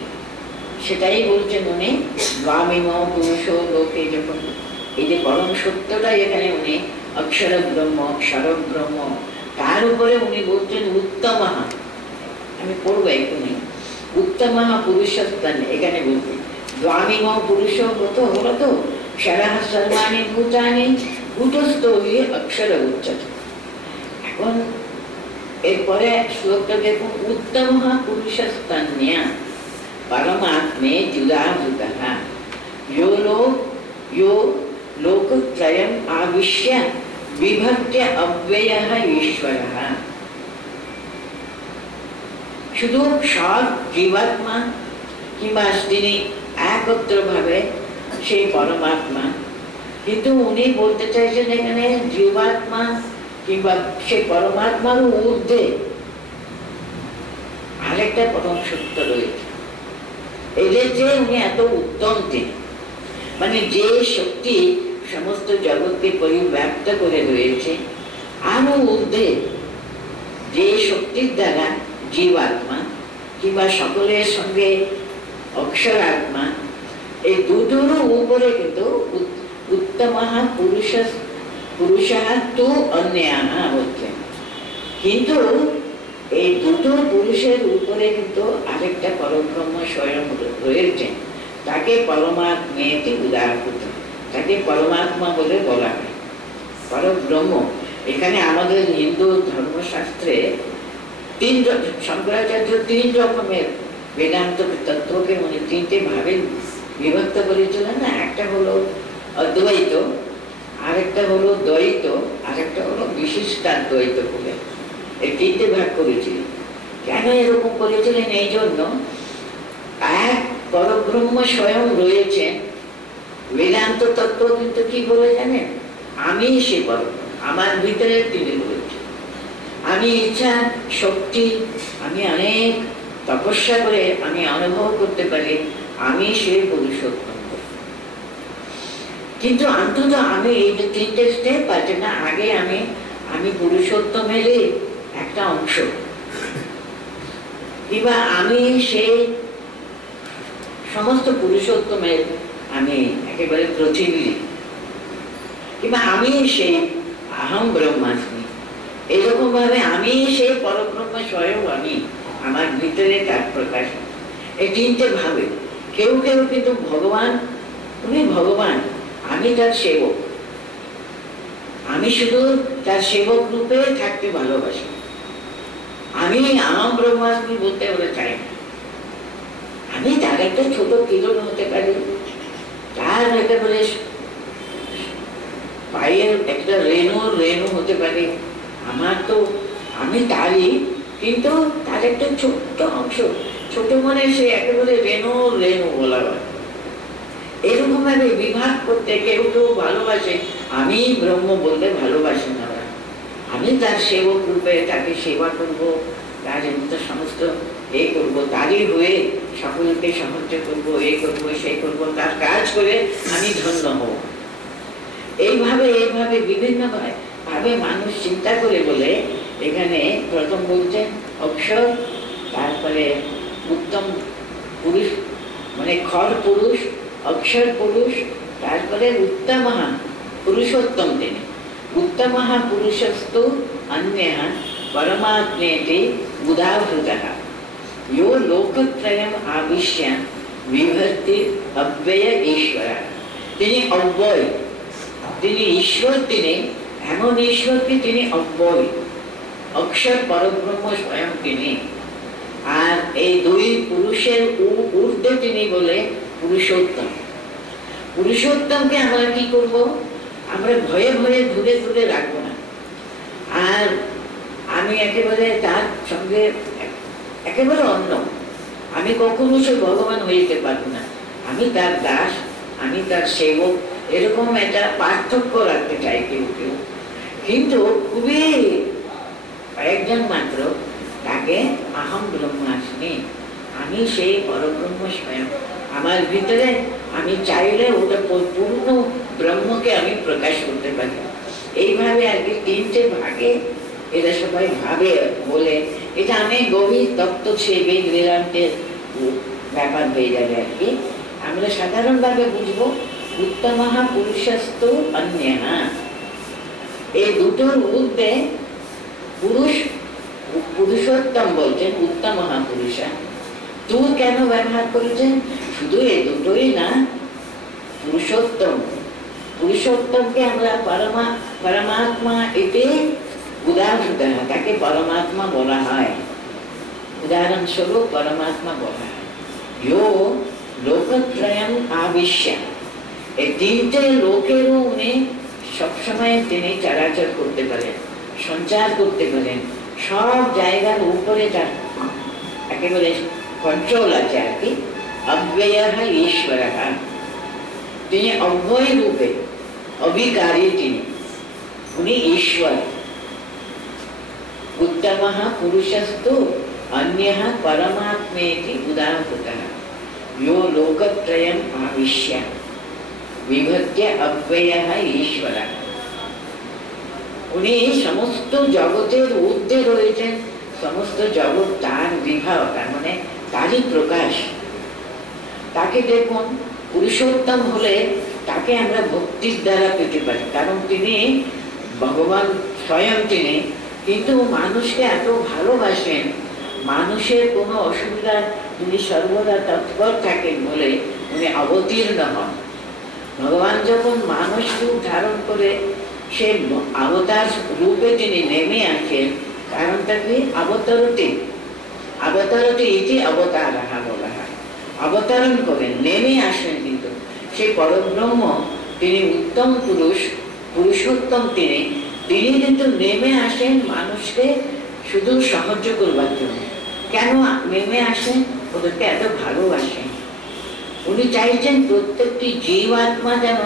সেটাই বলছেন উনি, গামিম পুরুষ লোকে, যখন এই যে পরম সত্যটা এখানে উনি অক্ষর ব্রহ্ম, অক্ষর ব্রহ্ম, তার উপরে উনি বলছেন উত্তম। আমি পড়বো এখানে, উত্তম পুরুষস্থান এখানে বলতে, গামিম পুরুষ হতো হলো তো क्षरः सर्वाणि भूतानि कूटस्थो हि अक्षर उच्यते। এখন এরপরে শ্লোকটা দেখুন, উত্তম পুরুষস্তন্যা परमात्मे जुदाभूतः यो लोकत्रयम् आविश्य विभक्त्य अव्ययः ईश्वरः। শুধু সব জীবাত্মা কিংবা তিনি একত্র ভাবে সেই পরমাত্মা, কিন্তু উনি বলতে চাইছেন এখানে জীবাত্মা কিংবা সেই পরমাত্মার ঊর্ধ্বে আরেকটা পরম সত্য রয়েছে। এদের যে উনি এত উত্তম, তিনি মানে যে শক্তি সমস্ত জগৎকে পরিব্যাপ্ত করে রয়েছে, আরো ঊর্ধ্বে যে শক্তির দ্বারা জীবাত্মা কিংবা সকলের সঙ্গে অক্ষরাত্মা, এই দুটোরও উপরে কিন্তু উত্তম পুরুষ তু অন্যান্য বলছেন। কিন্তু এই দুটো পুরুষের উপরে কিন্তু আরেকটা পরব্রহ্ম স্বয়ং রয়েছেন, তাকে পরমাত্মেতি উদাহৃত, তাকে পরমাত্মা বলে বলা হয়, পরব্রহ্ম। এখানে আমাদের হিন্দু ধর্মশাস্ত্রে শঙ্করাচার্য তিন রকমের বেদান্ত তত্ত্বকে উনি তিনটে ভাবে বিভক্ত করেছিলেন না, একটা হলো অদ্বৈত, আরেকটা হলো দ্বৈত, আরেকটা হলো বিশিষ্টাদ্বৈত বলে এই তিনটে ভাগ করেছিলেন। কেন এরকম করেছিলেন? এই জন্য এক পরব্রহ্ম স্বয়ং রয়েছেন। বেদান্ত তত্ত্ব কিন্তু কি বলে জানেন? আমি সে পরব্রহ্ম, আমার ভিতরে তিনি রয়েছেন। আমি ইচ্ছা শক্তি, আমি অনেক তপস্যা করে আমি অনুভব করতে পারি আমি সে পুরুষোত্তম। কিন্তু অন্তত আমি এই যে তিনটে স্টেপ আছে না, আগে আমি পুরুষোত্তমেরই একটা অংশ, কিংবা আমি সেই সমস্ত পুরুষোত্তমের আমি একেবারে প্রতিনিধি, কিংবা আমি সেই আহম ব্রহ্মাস্মি, এরকম ভাবে আমি সেই পরব্রহ্ম স্বয়ং, আমি আমার ভিতরে তার প্রকাশ। এই তিনটে ভাবে কেউ কেউ কিন্তু ভগবান, উনি ভগবান, আমি তার সেবক, আমি শুধু তার সেবক রূপে থাকতে ভালোবাসি, আমি আহম ব্রহ্মাস্মি বলতে ওরা চাই না। আমি তার একটা ছোট কিরণ হতে পারি, তার একেবারে পায়ের একটা রেণু হতে পারে, আমার তো আমি তারই, কিন্তু তার একটা ছোট্ট অংশ, ছোট মানে সে একেবারে রেণু বলা হয়। এরকম ভাবে বিভাগ করতে কেউ কেউ ভালোবাসে, আমি ব্রহ্ম বলতে ভালোবাসি না, আমি তার সেবক রূপে তাকে সেবা করব, তার সমস্ত এই করবো, তারই হয়ে সকলকে সাহায্য করবো, এই করবো সেই করবো, তার কাজ করে আমি ধন্য হব। এইভাবে বিভিন্ন ভাবে মানুষ চিন্তা করে বলে এখানে প্রথম বলছেন অক্ষর, তারপরে উত্তম পুরুষ মানে খর পুরুষ, অক্ষর পুরুষ, তারপরে উত্তমঃ পুরুষোত্তম তিনি, উত্তমঃ পুরুষস্তু অন্যঃ পরমাত্মেতি উদাহৃতঃ यो लोकत्रयम् आविश्य विभक्ति अव्यय ईश्वर। তিনি অব্যয়, তিনি ঈশ্বর, তিনি এমন ঈশ্বর কি তিনি অব্যয়, অক্ষর পরব্রহ্ম স্বয়ং তিনি। আর এই দুই পুরুষের ঊর্ধ্বে তিনি বলে পুরুষোত্তম। পুরুষোত্তমকে আমরা কি করব? আমরা ভয়ে ভয়ে ঘুরে ঘুরে রাখবো না। আর আমি একেবারে তার সঙ্গে একেবারে অন্য, আমি কখনো সে ভগবান হইতে পারবো না, আমি তার দাস, আমি তার সেবক, এরকম একটা পার্থক্য রাখতে চাই কেউ কেউ। কিন্তু খুবই কয়েকজন মাত্র তাকে আহম ব্রহ্মাস্মি, আমি সেই পরব্রহ্ম স্বয়ং, আমার ভিতরে আমি চাইলে ওটা পূর্ণ ব্রহ্মকে আমি প্রকাশ করতে পারি। এইভাবে আর কি তিনটে ভাগে এরা সবাই ভাবে বলে, এটা অনেক গভীর তত্ত্ব, সেই বেদান্তের ব্যাপার হয়ে যাবে আর কি। আমরা সাধারণভাবে বুঝবো উত্তমঃ পুরুষস্তু অন্যঃ, এই দুটোর ঊর্ধ্বে পুরুষ, পুরুষোত্তম বলছেন, উত্তমঃ পুরুষ। তু কেন ব্যবহার করেছেন? শুধু এই দুটোই না, পুরুষোত্তম, পুরুষোত্তমকে আমরা পরমাত্মা এতে উদাহৃত, তাকে পরমাত্মা বলা হয়, উদাহরণস্বরূপ পরমাত্মা বলা হয়। यो লোকত্রয়ম আবিশ্য, এই তিনটে লোকেরও উনি সবসময় তিনি চলাচল করতে পারেন, সঞ্চার করতে পারেন, সব জায়গার উপরে তার একেবারে কন্ট্রোল আছে আর কি। অব্যয়ঃ ঈশ্বরঃ, তিনি অব্যয় রূপে অবিকারী, তিনি উনি ঈশ্বর। উত্তমঃ পুরুষস্তু অন্যঃ পরমাত্মেতি উদাহৃতঃ, यो लोकत्रयम् आविश्य विभक्त्य अव्ययः ईश्वरः। উনি সমস্ত জগতের ঊর্ধ্বে রয়েছেন, সমস্ত জগৎ তার বিভাগ, তার মানে তারই প্রকাশ। তাকে দেখুন, পুরুষোত্তম হলে তাকে আমরা ভক্তির দ্বারা পেতে পারি, কারণ তিনি ভগবান স্বয়ং তিনি, কিন্তু মানুষকে এত ভালোবাসেন, মানুষের কোনো অসুবিধা তিনি সর্বদা তৎপর থাকেন বলে উনি অবতীর্ণ হন। ভগবান যখন মানুষ রূপ ধারণ করে সে অবতার রূপে তিনি নেমে আসেন, কারণটা কি? অবতরতি, অবতরতি ইতি অবতারঃ বলা হয়। অবতরণ করেন, নেমে আসেন। কিন্তু সেই পরব্রহ্ম তিনি উত্তম পুরুষ, পুরুষোত্তম তিনি কিন্তু নেমে আসেন মানুষকে শুধু সাহায্য করবার জন্য। কেন নেমে আসেন? ওদেরকে এত ভালোবাসেন। উনি চাইছেন প্রত্যেকটি জীবাত্মা যেন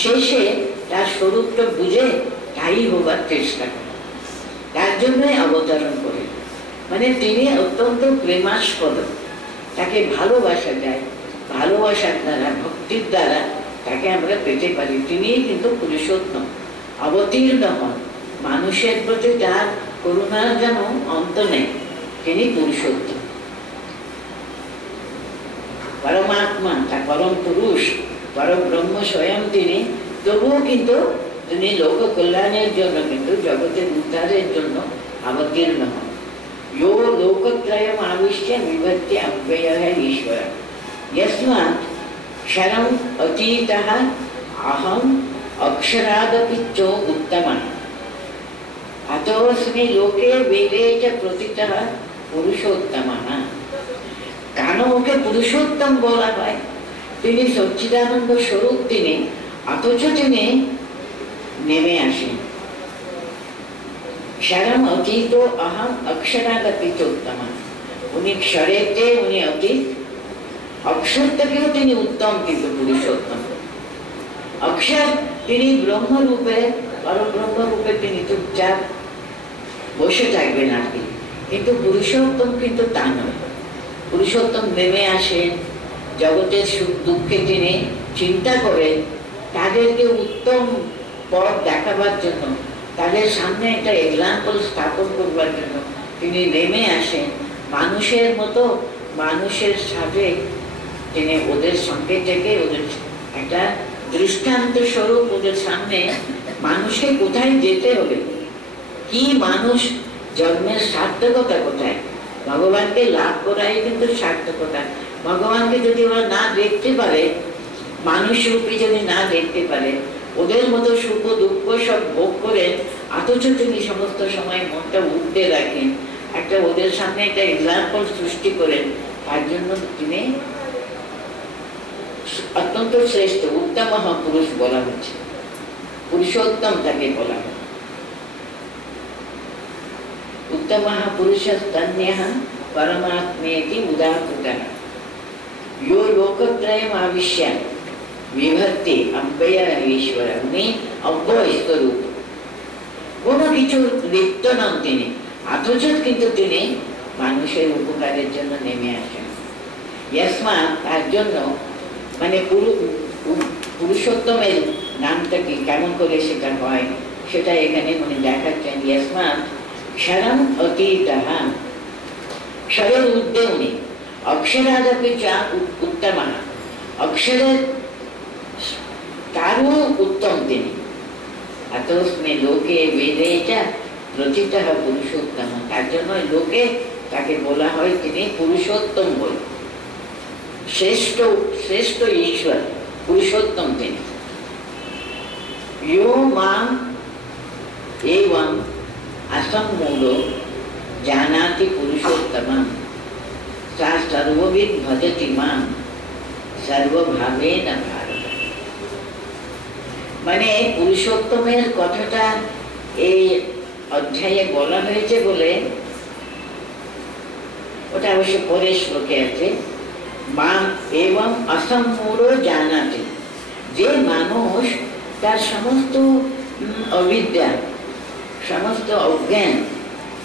শেষে তার স্বরূপটা বুঝে তাই হবার চেষ্টা করে। তার জন্যই অবতরণ করেন। মানে তিনি অত্যন্ত প্রেমাস্পদ, তাকে ভালোবাসা যায়, ভালোবাসার দ্বারা, ভক্তির দ্বারা তাকে আমরা পেতে পারি। তিনি কিন্তু পুরুষোত্তম, অবতীর্ণ হন মানুষের প্রতি, তার করুণার যেন অন্ত নেই। তিনি পুরুষোত্তম, পরমাত্মা, তার পরম পুরুষ, পরব্রহ্ম স্বয়ং তিনি। তবুও কিন্তু তিনি লোক কল্যাণের জন্য, কিন্তু জগতের উদ্ধারের জন্য অবতীর্ণ হন। यो लोकत्रयम् आविश्य विभत्य अव्ययः ईश्वरः यस्मात् क्षरम् अतीतः अहम् अक्षरादपि च उत्तमः अतोऽस्मि लोके वेदे च प्रतितः पुरुषोत्तमः। কেন ওকে পুরুষোত্তম বলা হয়? তিনি সচ্চিদানন্দ স্বরূপ, তিনি অথচ তিনি নেমে আসেন। क्षरम अतीतो अहम अक्षरागतिच उत्तम। उनी क्षरेते उनी अतीत, अक्षर থেকেও তিনি উত্তম, কিন্তু পুরুষোত্তম। अक्षर তিনি ব্রহ্ম রূপে, পরব্রহ্ম রূপে তিনি চুপচাপ বসে থাকবেন আর কি, কিন্তু পুরুষোত্তম কিন্তু তা নয়। পুরুষোত্তম নেমে আসেন, জগতের সুখ দুঃখে তিনি চিন্তা করেন, তাদেরকে উত্তম পথ দেখাবার জন্য, তাদের সামনে একটা এক্সাম্পল স্থাপন করবার জন্য তিনি নেমে আসেন। মানুষের মতো, মানুষের সাথে তিনি ওদের সঙ্গে থেকে ওদের একটা দৃষ্টান্ত স্বরূপ ওদের সামনে মানুষকে কোথায় যেতে হবে, কি মানুষ জন্মের সার্থকতা কোথায়, ভগবানকে লাভ করাই কিন্তু সার্থকতা। ভগবানকে যদি ওরা না দেখতে পারে, মানুষ রূপে যদি না দেখতে পারে, ওদের মতো সুখ দুঃখ সব ভোগ করেন, অথচ তিনি সমস্ত সময় মনটা উঠতে রাখেন, একটা ওদের সামনে একটা এক্সাম্পল সৃষ্টি করেন। তার জন্য তিনি অত্যন্ত শ্রেষ্ঠ, উত্তম পুরুষ বলা হচ্ছে, পুরুষোত্তম তাকে বলা হয়। উত্তম পুরুষস্তন্যঃ পরমাত্মেতি উদাহৃতঃ यो लोकत्रयम् आविश्य विभक्ति अव्यय ईश्वर। उनी अव्यय स्वरूप, কোনো কিছু লিপ্ত নন তিনি, অথচ কিন্তু তিনি মানুষের উপকারের জন্য নেমে আসেন। ইয়াসমা, তার জন্য, মানে পুরুষোত্তমের নামটা কি, কেমন করে সেটা হয়, সেটা এখানে উনি দেখাচ্ছেন। ইয়াসমা क्षरम् अतीतः, क्षरेর ঊর্ধ্বে উনি, অক্ষরাদপি চ উত্তমঃ, অক্ষরের তারও উত্তম তিনি। अतोऽस्मि लोके वेदे च प्रतितः पुरुषोत्तम। তার জন্য লোকে তাকে বলা হয় তিনি পুরুষোত্তম বলে, শ্রেষ্ঠ, শ্রেষ্ঠ ঈশ্বর, পুরুষোত্তম তিনি। यो माम् एवं असम्मूढो जानाति पुरुषोत्तमं सा सर्वविद भजति मां सर्वभावेन भारत। মানে পুরুষোত্তমের কথাটা এই অধ্যায়ে বলা হয়েছে বলে, ওটা অবশ্য পরের শ্লোকে আছে, মাম এবং অসম্মূঢ় জানাতে, যে মানুষ তার সমস্ত অবিদ্যা, সমস্ত অজ্ঞান,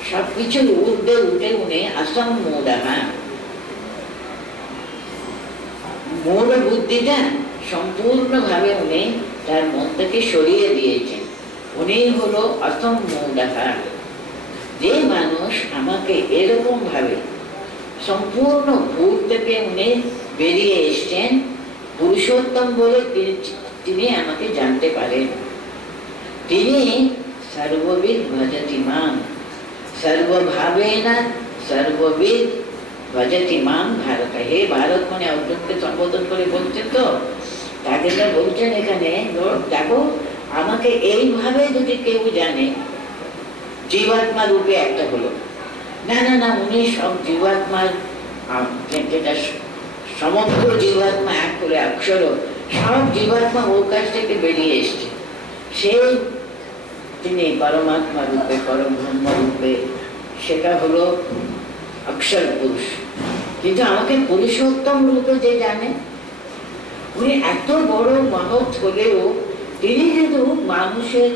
সবকিছুর ঊর্ধ্বে উঠে উনি অসম্মূঢ়, মূল বুদ্ধিটা সম্পূর্ণভাবে উনি তার মন থেকে সরিয়ে দিয়েছেন। উনি হলো অসম্মূঢ়। যে মানুষ আমাকে এরকম ভাবে সম্পূর্ণ ভুল থেকে উনি বেরিয়ে এসছেন, পুরুষোত্তম বলে তিনি আমাকে জানতে পারেন। তিনি সর্ববিদ ভজতি মাম, সর্বভাবেন সর্ববিদ ভজতি মাম ভারত। হে ভারত, মানে অর্জুনকে সম্বোধন করে বলছেন, তো তাদের বলছেন এখানে, দেখো আমাকে এইভাবে যদি কেউ জানে, জীবাত্মা রূপে একটা হলো, না না না, উনি সব জীবাত্মার যেটা সমগ্র জীবাত্মা এক করে অক্ষর, সব জীবাত্মা ওর কাছ থেকে বেরিয়ে এসছে। সে তিনি পরমাত্মা রূপে, পরব্রহ্ম রূপে, সেটা হলো অক্ষর পুরুষ। কিন্তু আমাকে পুরুষোত্তম রূপে যে জানে, উনি এত বড় মহৎ হলেও তিনি কিন্তু মানুষের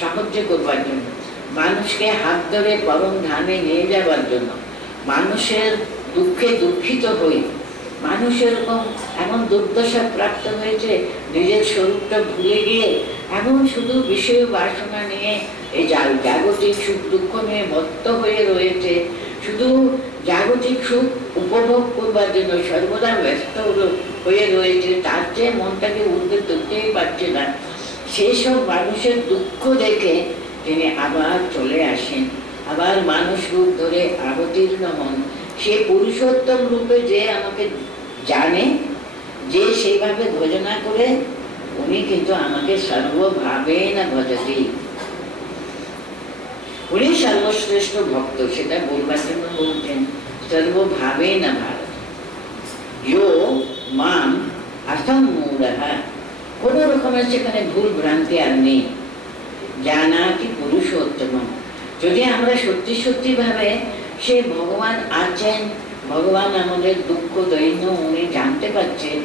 সাহায্য করবার জন্য, মানুষকে হাত ধরে পরম ধামে নিয়ে যাবার জন্য, মানুষের দুঃখে দুঃখিত হয়ে, মানুষ এরকম এমন দুর্দশা প্রাপ্ত হয়েছে, নিজের স্বরূপটা ভুলে গিয়ে এমন শুধু বিষয় বাসনা নিয়ে এই জাগতিক সুখ দুঃখ নিয়ে মত্ত হয়ে রয়েছে, শুধু জাগতিক সুখ উপভোগ করবার জন্য সর্বদা ব্যস্ত হয়ে রয়েছে, তার চেয়ে মনটাকে উর্ধে তুলতেই পারছে না। সেই সব মানুষের দুঃখ দেখে তিনি আবার চলে আসেন, আবার মানুষ রূপ ধরে অবতীর্ণ হন। সে পুরুষোত্তম রূপে যে আমাকে জানে, যে সেইভাবে ভজনা করে, উনি কিন্তু আমাকে সর্বভাবে না ভজতি, উনি সর্বশ্রেষ্ঠ ভক্ত, সেটা বলবার জন্য বলছেন সর্বভাবে না ভারত ইয়ো মাম অসম্মূঢ়ঃ। কোন রকমের সেখানে ভুল ভ্রান্তি আর নেই। জানাতি পুরুষোত্তম, যদি আমরা সত্যি সত্যি ভাবে সে ভগবান আছেন, ভগবান আমাদের দুঃখ দৈন্য উনি জানতে পারছেন,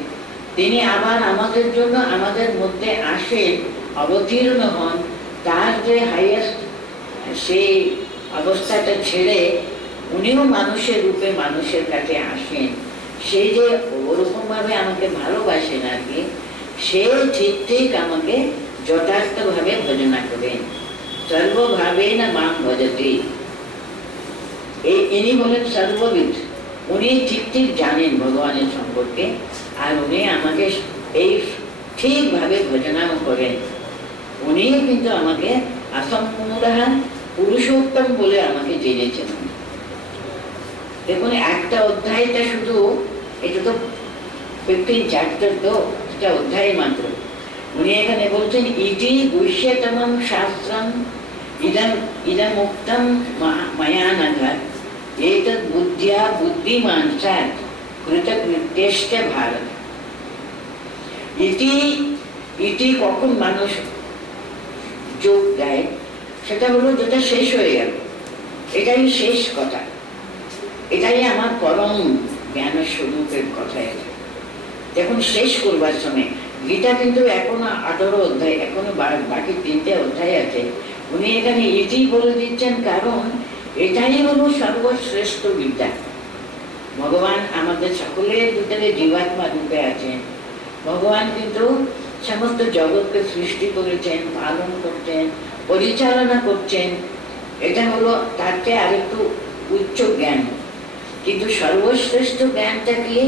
তিনি আবার আমাদের জন্য আমাদের মধ্যে আসেন, অবতীর্ণ হন, তার যে হাইয়েস্ট সেই অবস্থাটা ছেড়ে উনিও মানুষের রূপে মানুষের কাছে আসেন, সেই যে ওরকম ভাবে আমাকে ভালোবাসেন আর কি, সে ঠিক ঠিক আমাকে যথার্থ ভাবে ভজনা করেন। সর্বভাবে না মাম ভজতি, ইনি বলেন সর্ববিদ, উনি ঠিক ঠিক জানেন ভগবানের সম্পর্কে, আর উনি আমাকে এই ঠিকভাবে ভজনাও করেন। উনি কিন্তু আমাকে অসম্মূঢ়ঃ পুরুষোত্তম বলে আমাকে জেনেছেন। দেখুন, একটা অধ্যায়টা শুধু, এটা তো 15 চ্যাপ্টার, তো এটা অধ্যায় মাত্র। উনি এখানে বলছেন ইতি গুহ্যতমম শাস্ত্রম ইদম উক্তম ময়া নঘ এতদ বুদ্ধ্যা বুদ্ধিমান স্যাৎ কৃতকৃত্যেশ্চ ভারত। ইতি কখন মানুষ যোগ দেয়, সেটা হলো যেটা শেষ হয়ে গেল, এটাই শেষ কথা, এটাই আমার পরম জ্ঞান স্বরূপের কথা। যখন শেষ করবার সময়, গীতা কিন্তু এখনো 18 অধ্যায়, এখনো বাকি 3টে অধ্যায় আছে। উনি এখানে ইতি বলে দিচ্ছেন, কারণ এটাই হলো সর্বশ্রেষ্ঠ বিদ্যা। ভগবান আমাদের সকলের ভিতরে জীবাত্মা রূপে আছেন। ভগবান কিন্তু সমস্ত জগৎকে সৃষ্টি করেছেন, পালন করছেন, পরিচালনা করছেন। এটা হলো তার চেয়ে আরেকটু উচ্চ জ্ঞান। কিন্তু সর্বশ্রেষ্ঠ জ্ঞানটা কি?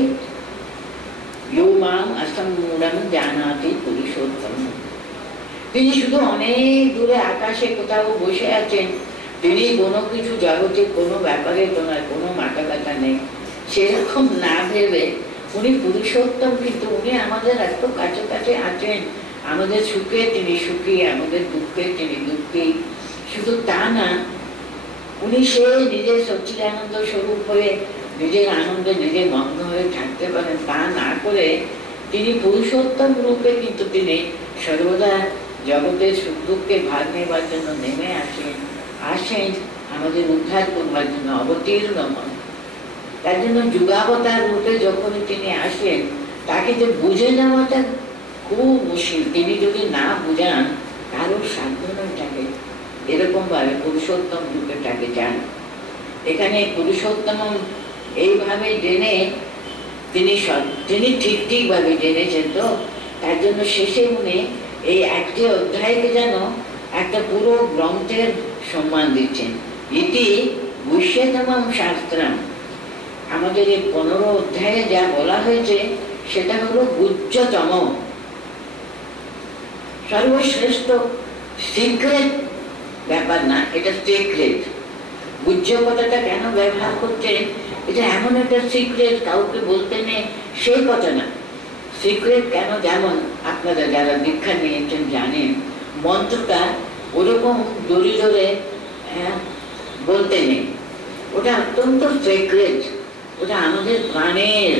ইয়ো মাম অসম্মূঢ়ং জানাতি পুরুষোত্তম। তিনি শুধু অনেক দূরে আকাশে কোথাও বসে আছেন, তিনি কোনো কিছু জগতের কোনো ব্যাপারে তোমার কোনো মাথা ব্যথা নেই, সেরকম না ভেবে উনি পুরুষোত্তম, কিন্তু উনি আমাদের এত কাছে কাছে আছেন। আমাদের সুখে তিনি সুখী, আমাদের দুঃখে তিনি দুঃখী। শুধু তা না, উনি সে নিজের সচ্চিদানন্দ স্বরূপ হয়ে নিজের আনন্দে নিজে মগ্ন হয়ে থাকতে পারেন, তা না করে তিনি পুরুষোত্তম রূপে কিন্তু তিনি সর্বদা জগতের সুখ দুঃখে ভাগ নেবার জন্য নেমে আসেন আমাদের উদ্ধার করবার জন্য অবতীর্ণ হন। তার জন্য যুগাবতার রূপে যখন তিনি আসেন, তাকে যে বুঝে নেওয়াটা খুব মুশকিল। তিনি যদি না বুঝান, কারোর সাধ্য নয় তাকে এরকম ভাবে পুরুষোত্তম রূপে তাকে যান। এখানে পুরুষোত্তম এইভাবে জেনে তিনি ঠিক ঠিক ভাবে জেনেছেন, তো তার জন্য শেষে উনি এই একটি অধ্যায়কে যেন একটা পুরো গ্রন্থের সম্মান দিচ্ছেন। ইতি গুহ্যতমম শাস্ত্রম, আমাদের এই 15 অধ্যায়ে যা বলা হয়েছে সেটা হলো গুহ্যতম, সর্বশ্রেষ্ঠ, সিক্রেট ব্যাপার না, এটা সিক্রেট। গুহ্য কথাটা কেন ব্যবহার করছেন? এটা এমন একটা সিক্রেট, কাউকে বলতে নেই সেই কথা না। সিক্রেট কেন? যেমন আপনারা যারা দীক্ষা নিয়েছেন জানেন, মন্ত্রটা ওরকম দড়ি ধরে বলতে নেই, ওটা অত্যন্ত সিক্রেট, ওটা আমাদের প্রাণের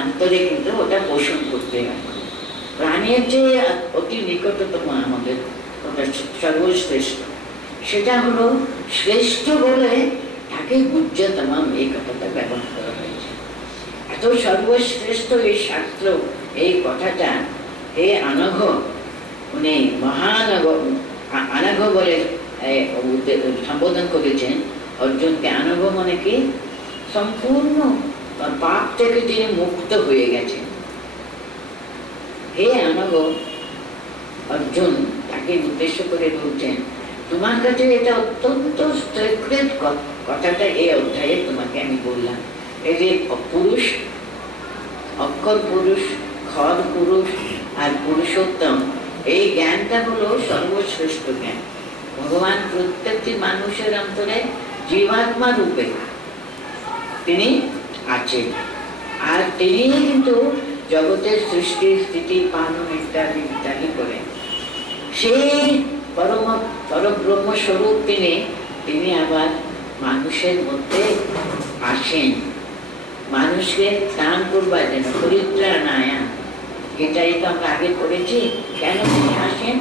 অন্তরে কিন্তু ওটা পোষণ করতে হবে। প্রাণের যে অতি নিকটতম আমাদের ওটা সর্বশ্রেষ্ঠ, সেটা হলো শ্রেষ্ঠ বলে তাকে গুজ্জতম এই কথাটা ব্যবহার করা হয়েছে। এত সর্বশ্রেষ্ঠ এই শাস্ত্র, এই কথাটা এই অনঘ, উনি মহানঘ অনঘ বলে সম্বোধন করেছেন অর্জুনকে। অনঘ মানে কি? সম্পূর্ণ পাপ থেকে তিনি মুক্ত হয়ে গেছেন। হে অনঘ, অর্জুন তাকে উদ্দেশ্য করে বলছেন, তোমার কাছে এটা অত্যন্ত সিক্রেট কথাটা এই অধ্যায়ে তোমাকে আমি বললাম। এই যে পুরুষ, অক্ষর পুরুষ, খর পুরুষ আর পুরুষোত্তম, এই জ্ঞানটা হলো সর্বশ্রেষ্ঠ জ্ঞান। ভগবান প্রত্যেকটি মানুষের অন্তরে জীবাত্মা রূপে তিনি আছেন, আর তিনি কিন্তু জগতের সৃষ্টি স্থিতি পালন ইত্যাদি ইত্যাদি করেন। সেই পরব্রহ্ম স্বরূপ তিনি আবার মানুষের মধ্যে আসেন, মানুষকে ত্রাণ করবার জন্য, পরিত্রাণায়া। এটাই তো আমরা আগে করেছি। কেন তিনি আসেন?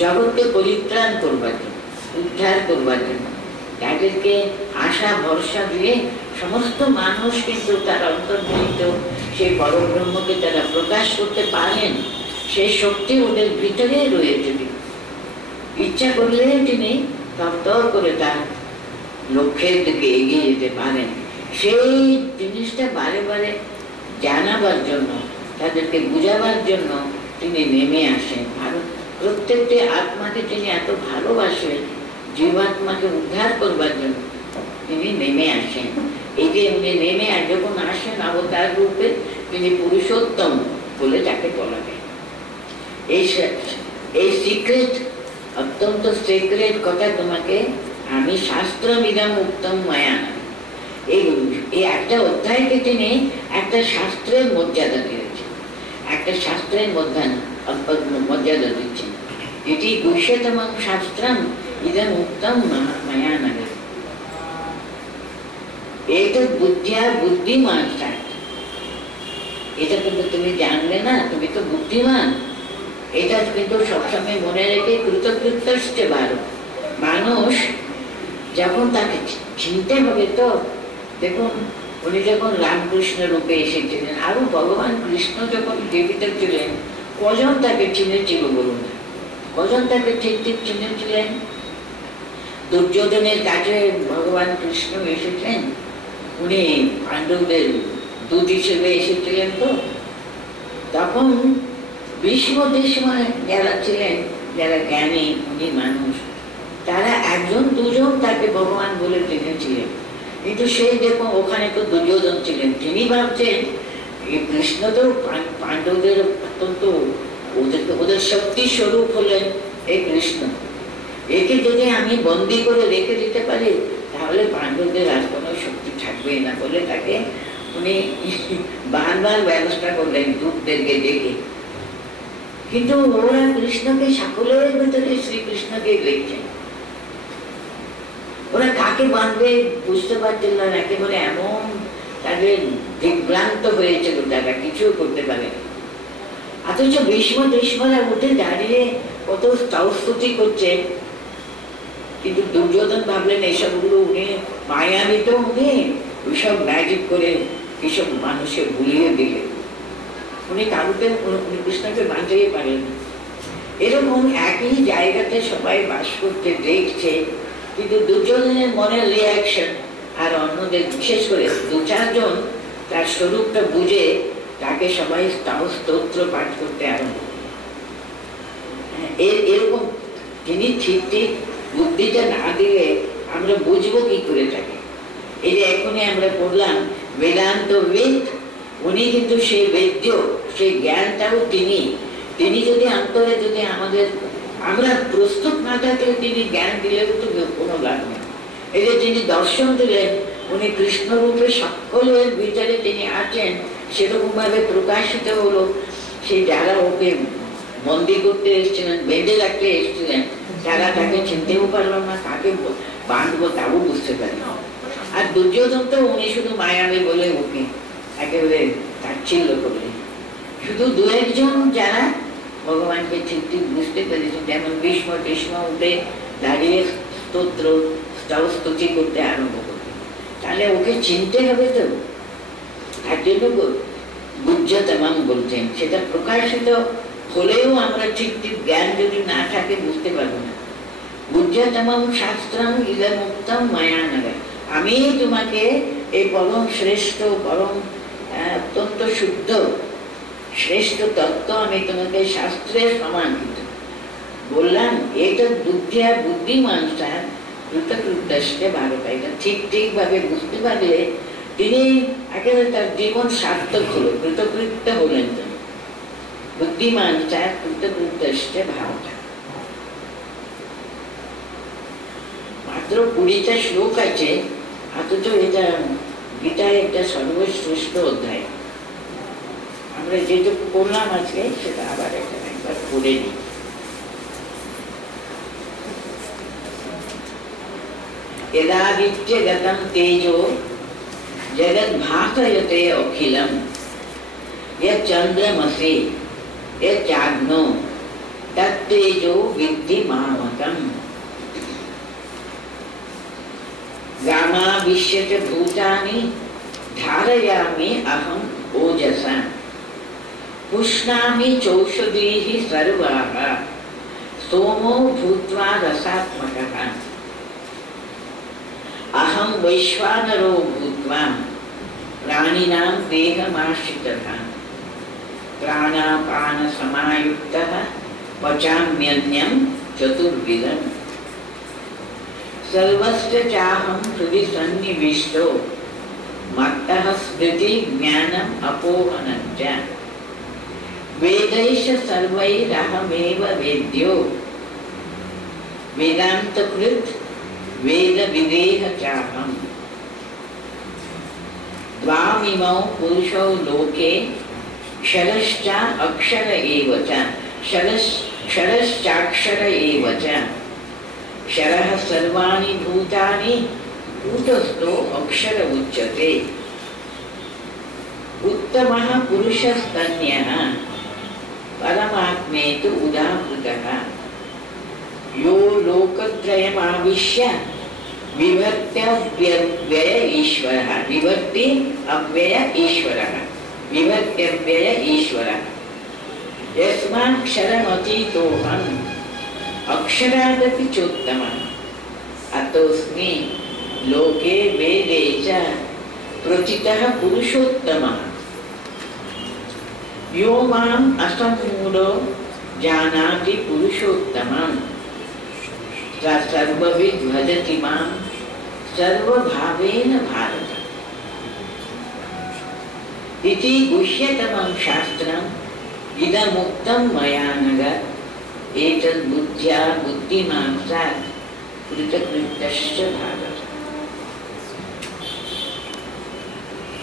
জগৎকে পরিত্রাণ করবার জন্য, উদ্ধার করবার জন্য। তাদেরকে আশা ভরসা দিয়ে সমস্ত মানুষ কিন্তু তার অন্তর্নিহিত সেই পরব্রহ্মকে তারা প্রকাশ করতে পারেন। সেই শক্তি ওদের ভিতরে রয়েছে। ইচ্ছা করলে তিনি তরতর করে তার লক্ষ্যের দিকে এগিয়ে যেতে পারেন। সেই জিনিসটা বারে বারে জানাবার জন্য, তাদেরকে বুঝাবার জন্য তিনি নেমে আসেন। প্রত্যেকটি আত্মাকে তিনি এত ভালোবাসেন, জীবাত্মাকে উদ্ধার করবার জন্য তিনি নেমে আসেন। এই যে উনি নেমে যখন আসেন অবতার রূপে, তিনি পুরুষোত্তম বলে তাকে বলা হয়। এই সিক্রেট, অত্যন্ত সিক্রেট কথা তোমাকে আমি শাস্ত্রমিদম উত্তম মায়া, এই একটা অধ্যায়কে তিনি একটা শাস্ত্রের মর্যাদা দিয়েছেন, একটা শাস্ত্রের মর্যাদা দিচ্ছেন। এটি গুহ্যতম শাস্ত্রম ইদম উত্তম মায়া নামে। এটা বুদ্ধিয়া বুদ্ধিমান শাস্ত্র। এটা কিন্তু তুমি জানলে না, তুমি তো বুদ্ধিমান। এটা কিন্তু সবসময় মনে রেখে কৃতকৃত্যে ভালো মানুষ যখন তাকে চিনতে হবে। তো দেখুন, উনি যখন রামকৃষ্ণ রূপে এসেছিলেন, আরো ভগবান কৃষ্ণ যখন জীবিত ছিলেন, কজন তাকে চিনেছিল বলুন? কজন তাকে ঠিক ঠিক চিনেছিলেন? দুর্যোধনের কাছে ভগবান কৃষ্ণ এসেছেন, উনি পাণ্ডবদের দূত হিসেবে এসেছিলেন। তো তখন ভীষ্ম যারা ছিলেন, যারা জ্ঞানী উনি মানুষ, তারা একজন দুজন তাকে ভগবান বলে চিনেছিলেন। কিন্তু সেই দেখুন, ওখানে তো দুর্যোধন ছিলেন, তিনি ভাবছেন এই কৃষ্ণ তো পাণ্ডবদের অত্যন্ত ওদের শক্তি স্বরূপ হলেন এই কৃষ্ণ। একে যদি আমি বন্দি করে রেখে দিতে পারি, তাহলে পাণ্ডবদের আর কোনো শক্তি থাকবে না বলে তাকে উনি বারবার ব্যবস্থা করলেন দূতদেরকে ডেকে। কিন্তু ওরা কৃষ্ণকে সকলের ভিতরে শ্রীকৃষ্ণকে দেখছেন, ওরা কাকে বাঁধবে বুঝতে পারছেন না। একেবারে এমন তাদের বিভ্রান্ত হয়েছিল, তারা কিছু করতে পারে। অথচ ভীষ্মরা উঠে দাঁড়িয়ে কত স্তৌস্তুতি করছে। কিন্তু দুর্যোধন ভাবলেন এইসবগুলো উনি মায়াবী, তো উনি ওইসব ম্যাজিক করে এইসব মানুষের ভুলিয়ে দিলেন। উনি কারুকে, উনি কৃষ্ণকে বাঁচাইতে পারেন। এরকম একই জায়গাতে সবাই বাস করতে দেখছে, কিন্তু দুর্যোধনের মনের রিয়াকশন আর অন্যদের, বিশেষ করে দু চারজন তার স্বরূপটা বুঝে তাকে সবাই স্তোত্র পাঠ করতে আরম্ভ। এরকম তিনি ঠিক ঠিক বুদ্ধিটা না দিলে আমরা বুঝবো কি করে থাকে। এই যে এখনই আমরা পড়লাম বেদান্ত বেদ, উনি কিন্তু সেই বেদ্য, সেই জ্ঞানটাও তিনি যদি অন্তরে যদি আমরা প্রস্তুত না থাকলে তিনি জ্ঞান দিলেও তো কোনো লাভ নেই। এই যে তিনি দর্শন দিলেন, উনি কৃষ্ণ রূপে সকলের ভিতরে তিনি আছেন, সেরকম ভাবে প্রকাশিত হলো। সেই যারা ওকে বন্দি করতে এসেছিলেন, বেঁধে রাখতে এসেছিলেন, তারা তাকে চিনতেও পারলো না, কাকে বাঁধবো তাও বুঝতে পারল। আর দুর্যোধন তো উনি শুধু মায়াবী বলে ওকে একেবারে তাচ্ছিল্য করলেন। শুধু দু একজন যারা ভগবানকে ঠিক ঠিক বুঝতে পেরেছেন, যেমন ভীষ্ম টিষ্ম উঠে দাঁড়িয়ে স্তোত্র স্তুতি করতে আরম্ভ করলেন। তাহলে ওকে চিনতে হবে তো, তার জন্য গুহ্যতমম বলছেন। সেটা প্রকাশিত হলেও আমরা ঠিক ঠিক জ্ঞান যদি না থাকে বুঝতে পারবো না। গুহ্যতমম শাস্ত্রম ইদমুক্তম মায়া নগ, আমি তোমাকে এই পরম শ্রেষ্ঠ পরম অত্যন্ত শুদ্ধ শ্রেষ্ঠ তত্ত্ব আমি তোমাকে শাস্ত্রের সমানিত বললাম। এটা বুদ্ধিয়া বুদ্ধিমান কৃতকৃত্যে ভারত, এটা ঠিক ঠিক ভাবে বুঝতে পারলে তিনি একেবারে তার জীবন সার্থক হলো, কৃতকৃত্য হলেন। তিনি বুদ্ধিমান কৃতকৃত্যে ভারত। মাত্র 20টা শ্লোক আছে, অথচ এটা গীতায় একটা সর্বশ্রেষ্ঠ অধ্যায়। আমরা যেটুকু করলাম আজকে সেটা আবার একবার পড়ে নিই। यदादित्यगतं तेजो जगद्भासयते अखिलं यच्चन्द्रमसि यच्चाग्नो तत्तेजो विद्धि मामकम् गामाविश्य च भूतानि धारयामि अहम् ओजसा पुष्णामि चौषधीः सर्वाः सोमो भूत्वा रसात्मकः अहं वैश्वानरो भूत्वा प्राणिनां देहमाश्रितः प्राणापानसमायुक्तः पचाम्यन्नं चतुर्विधम् सर्वस्य चाहं हृदि सन्निविष्टो मत्तः स्मृति ज्ञानम् अपोहनं च वेदैश्च सर्वैरहमेव वेद्यो वेदान्तकृत् वेद विदेह चाहम् द्वामिमौ पुरुषौ लोके क्षरश्च अक्षर एव च क्षरश्चाक्षर एव च क्षरः सर्वाणि भूतानि कूटस्थो अक्षर उच्यते उत्तमः पुरुषस्तन्यः परमात्मेतु उदाहृतः यो लोकत्रयमाविश्य विभक्त्यव्यय ईश्वरः विभक्ति अव्यय ईश्वरः विभक्त्यव्यय ईश्वरः यस्मात् क्षरमतीतोऽहम् अक्षरादपि चोत्तमः अतोऽस्मि लोके वेदे च प्रथितः पुरुषोत्तमः यो माम् असम्मूढो जानाति पुरुषोत्तमम् स सर्वविद् भजति मां सर्वभावेन भारत इति गुह्यतमं शास्त्रम् इदमुक्तं मया नघ एतद् बुद्ध्या बुद्धिमान् स्यात् कृतकृत्यश्च भारत।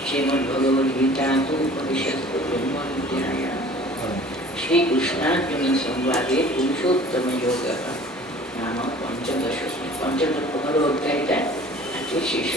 श्रीमद्भगवद्गीतासु उपनिषत्सु ब्रह्मविद्यायां श्रीकृष्णार्जुन संवादे पुरुषोत्तम योगः नाम पंचदश पुनरोध्यायः शेष।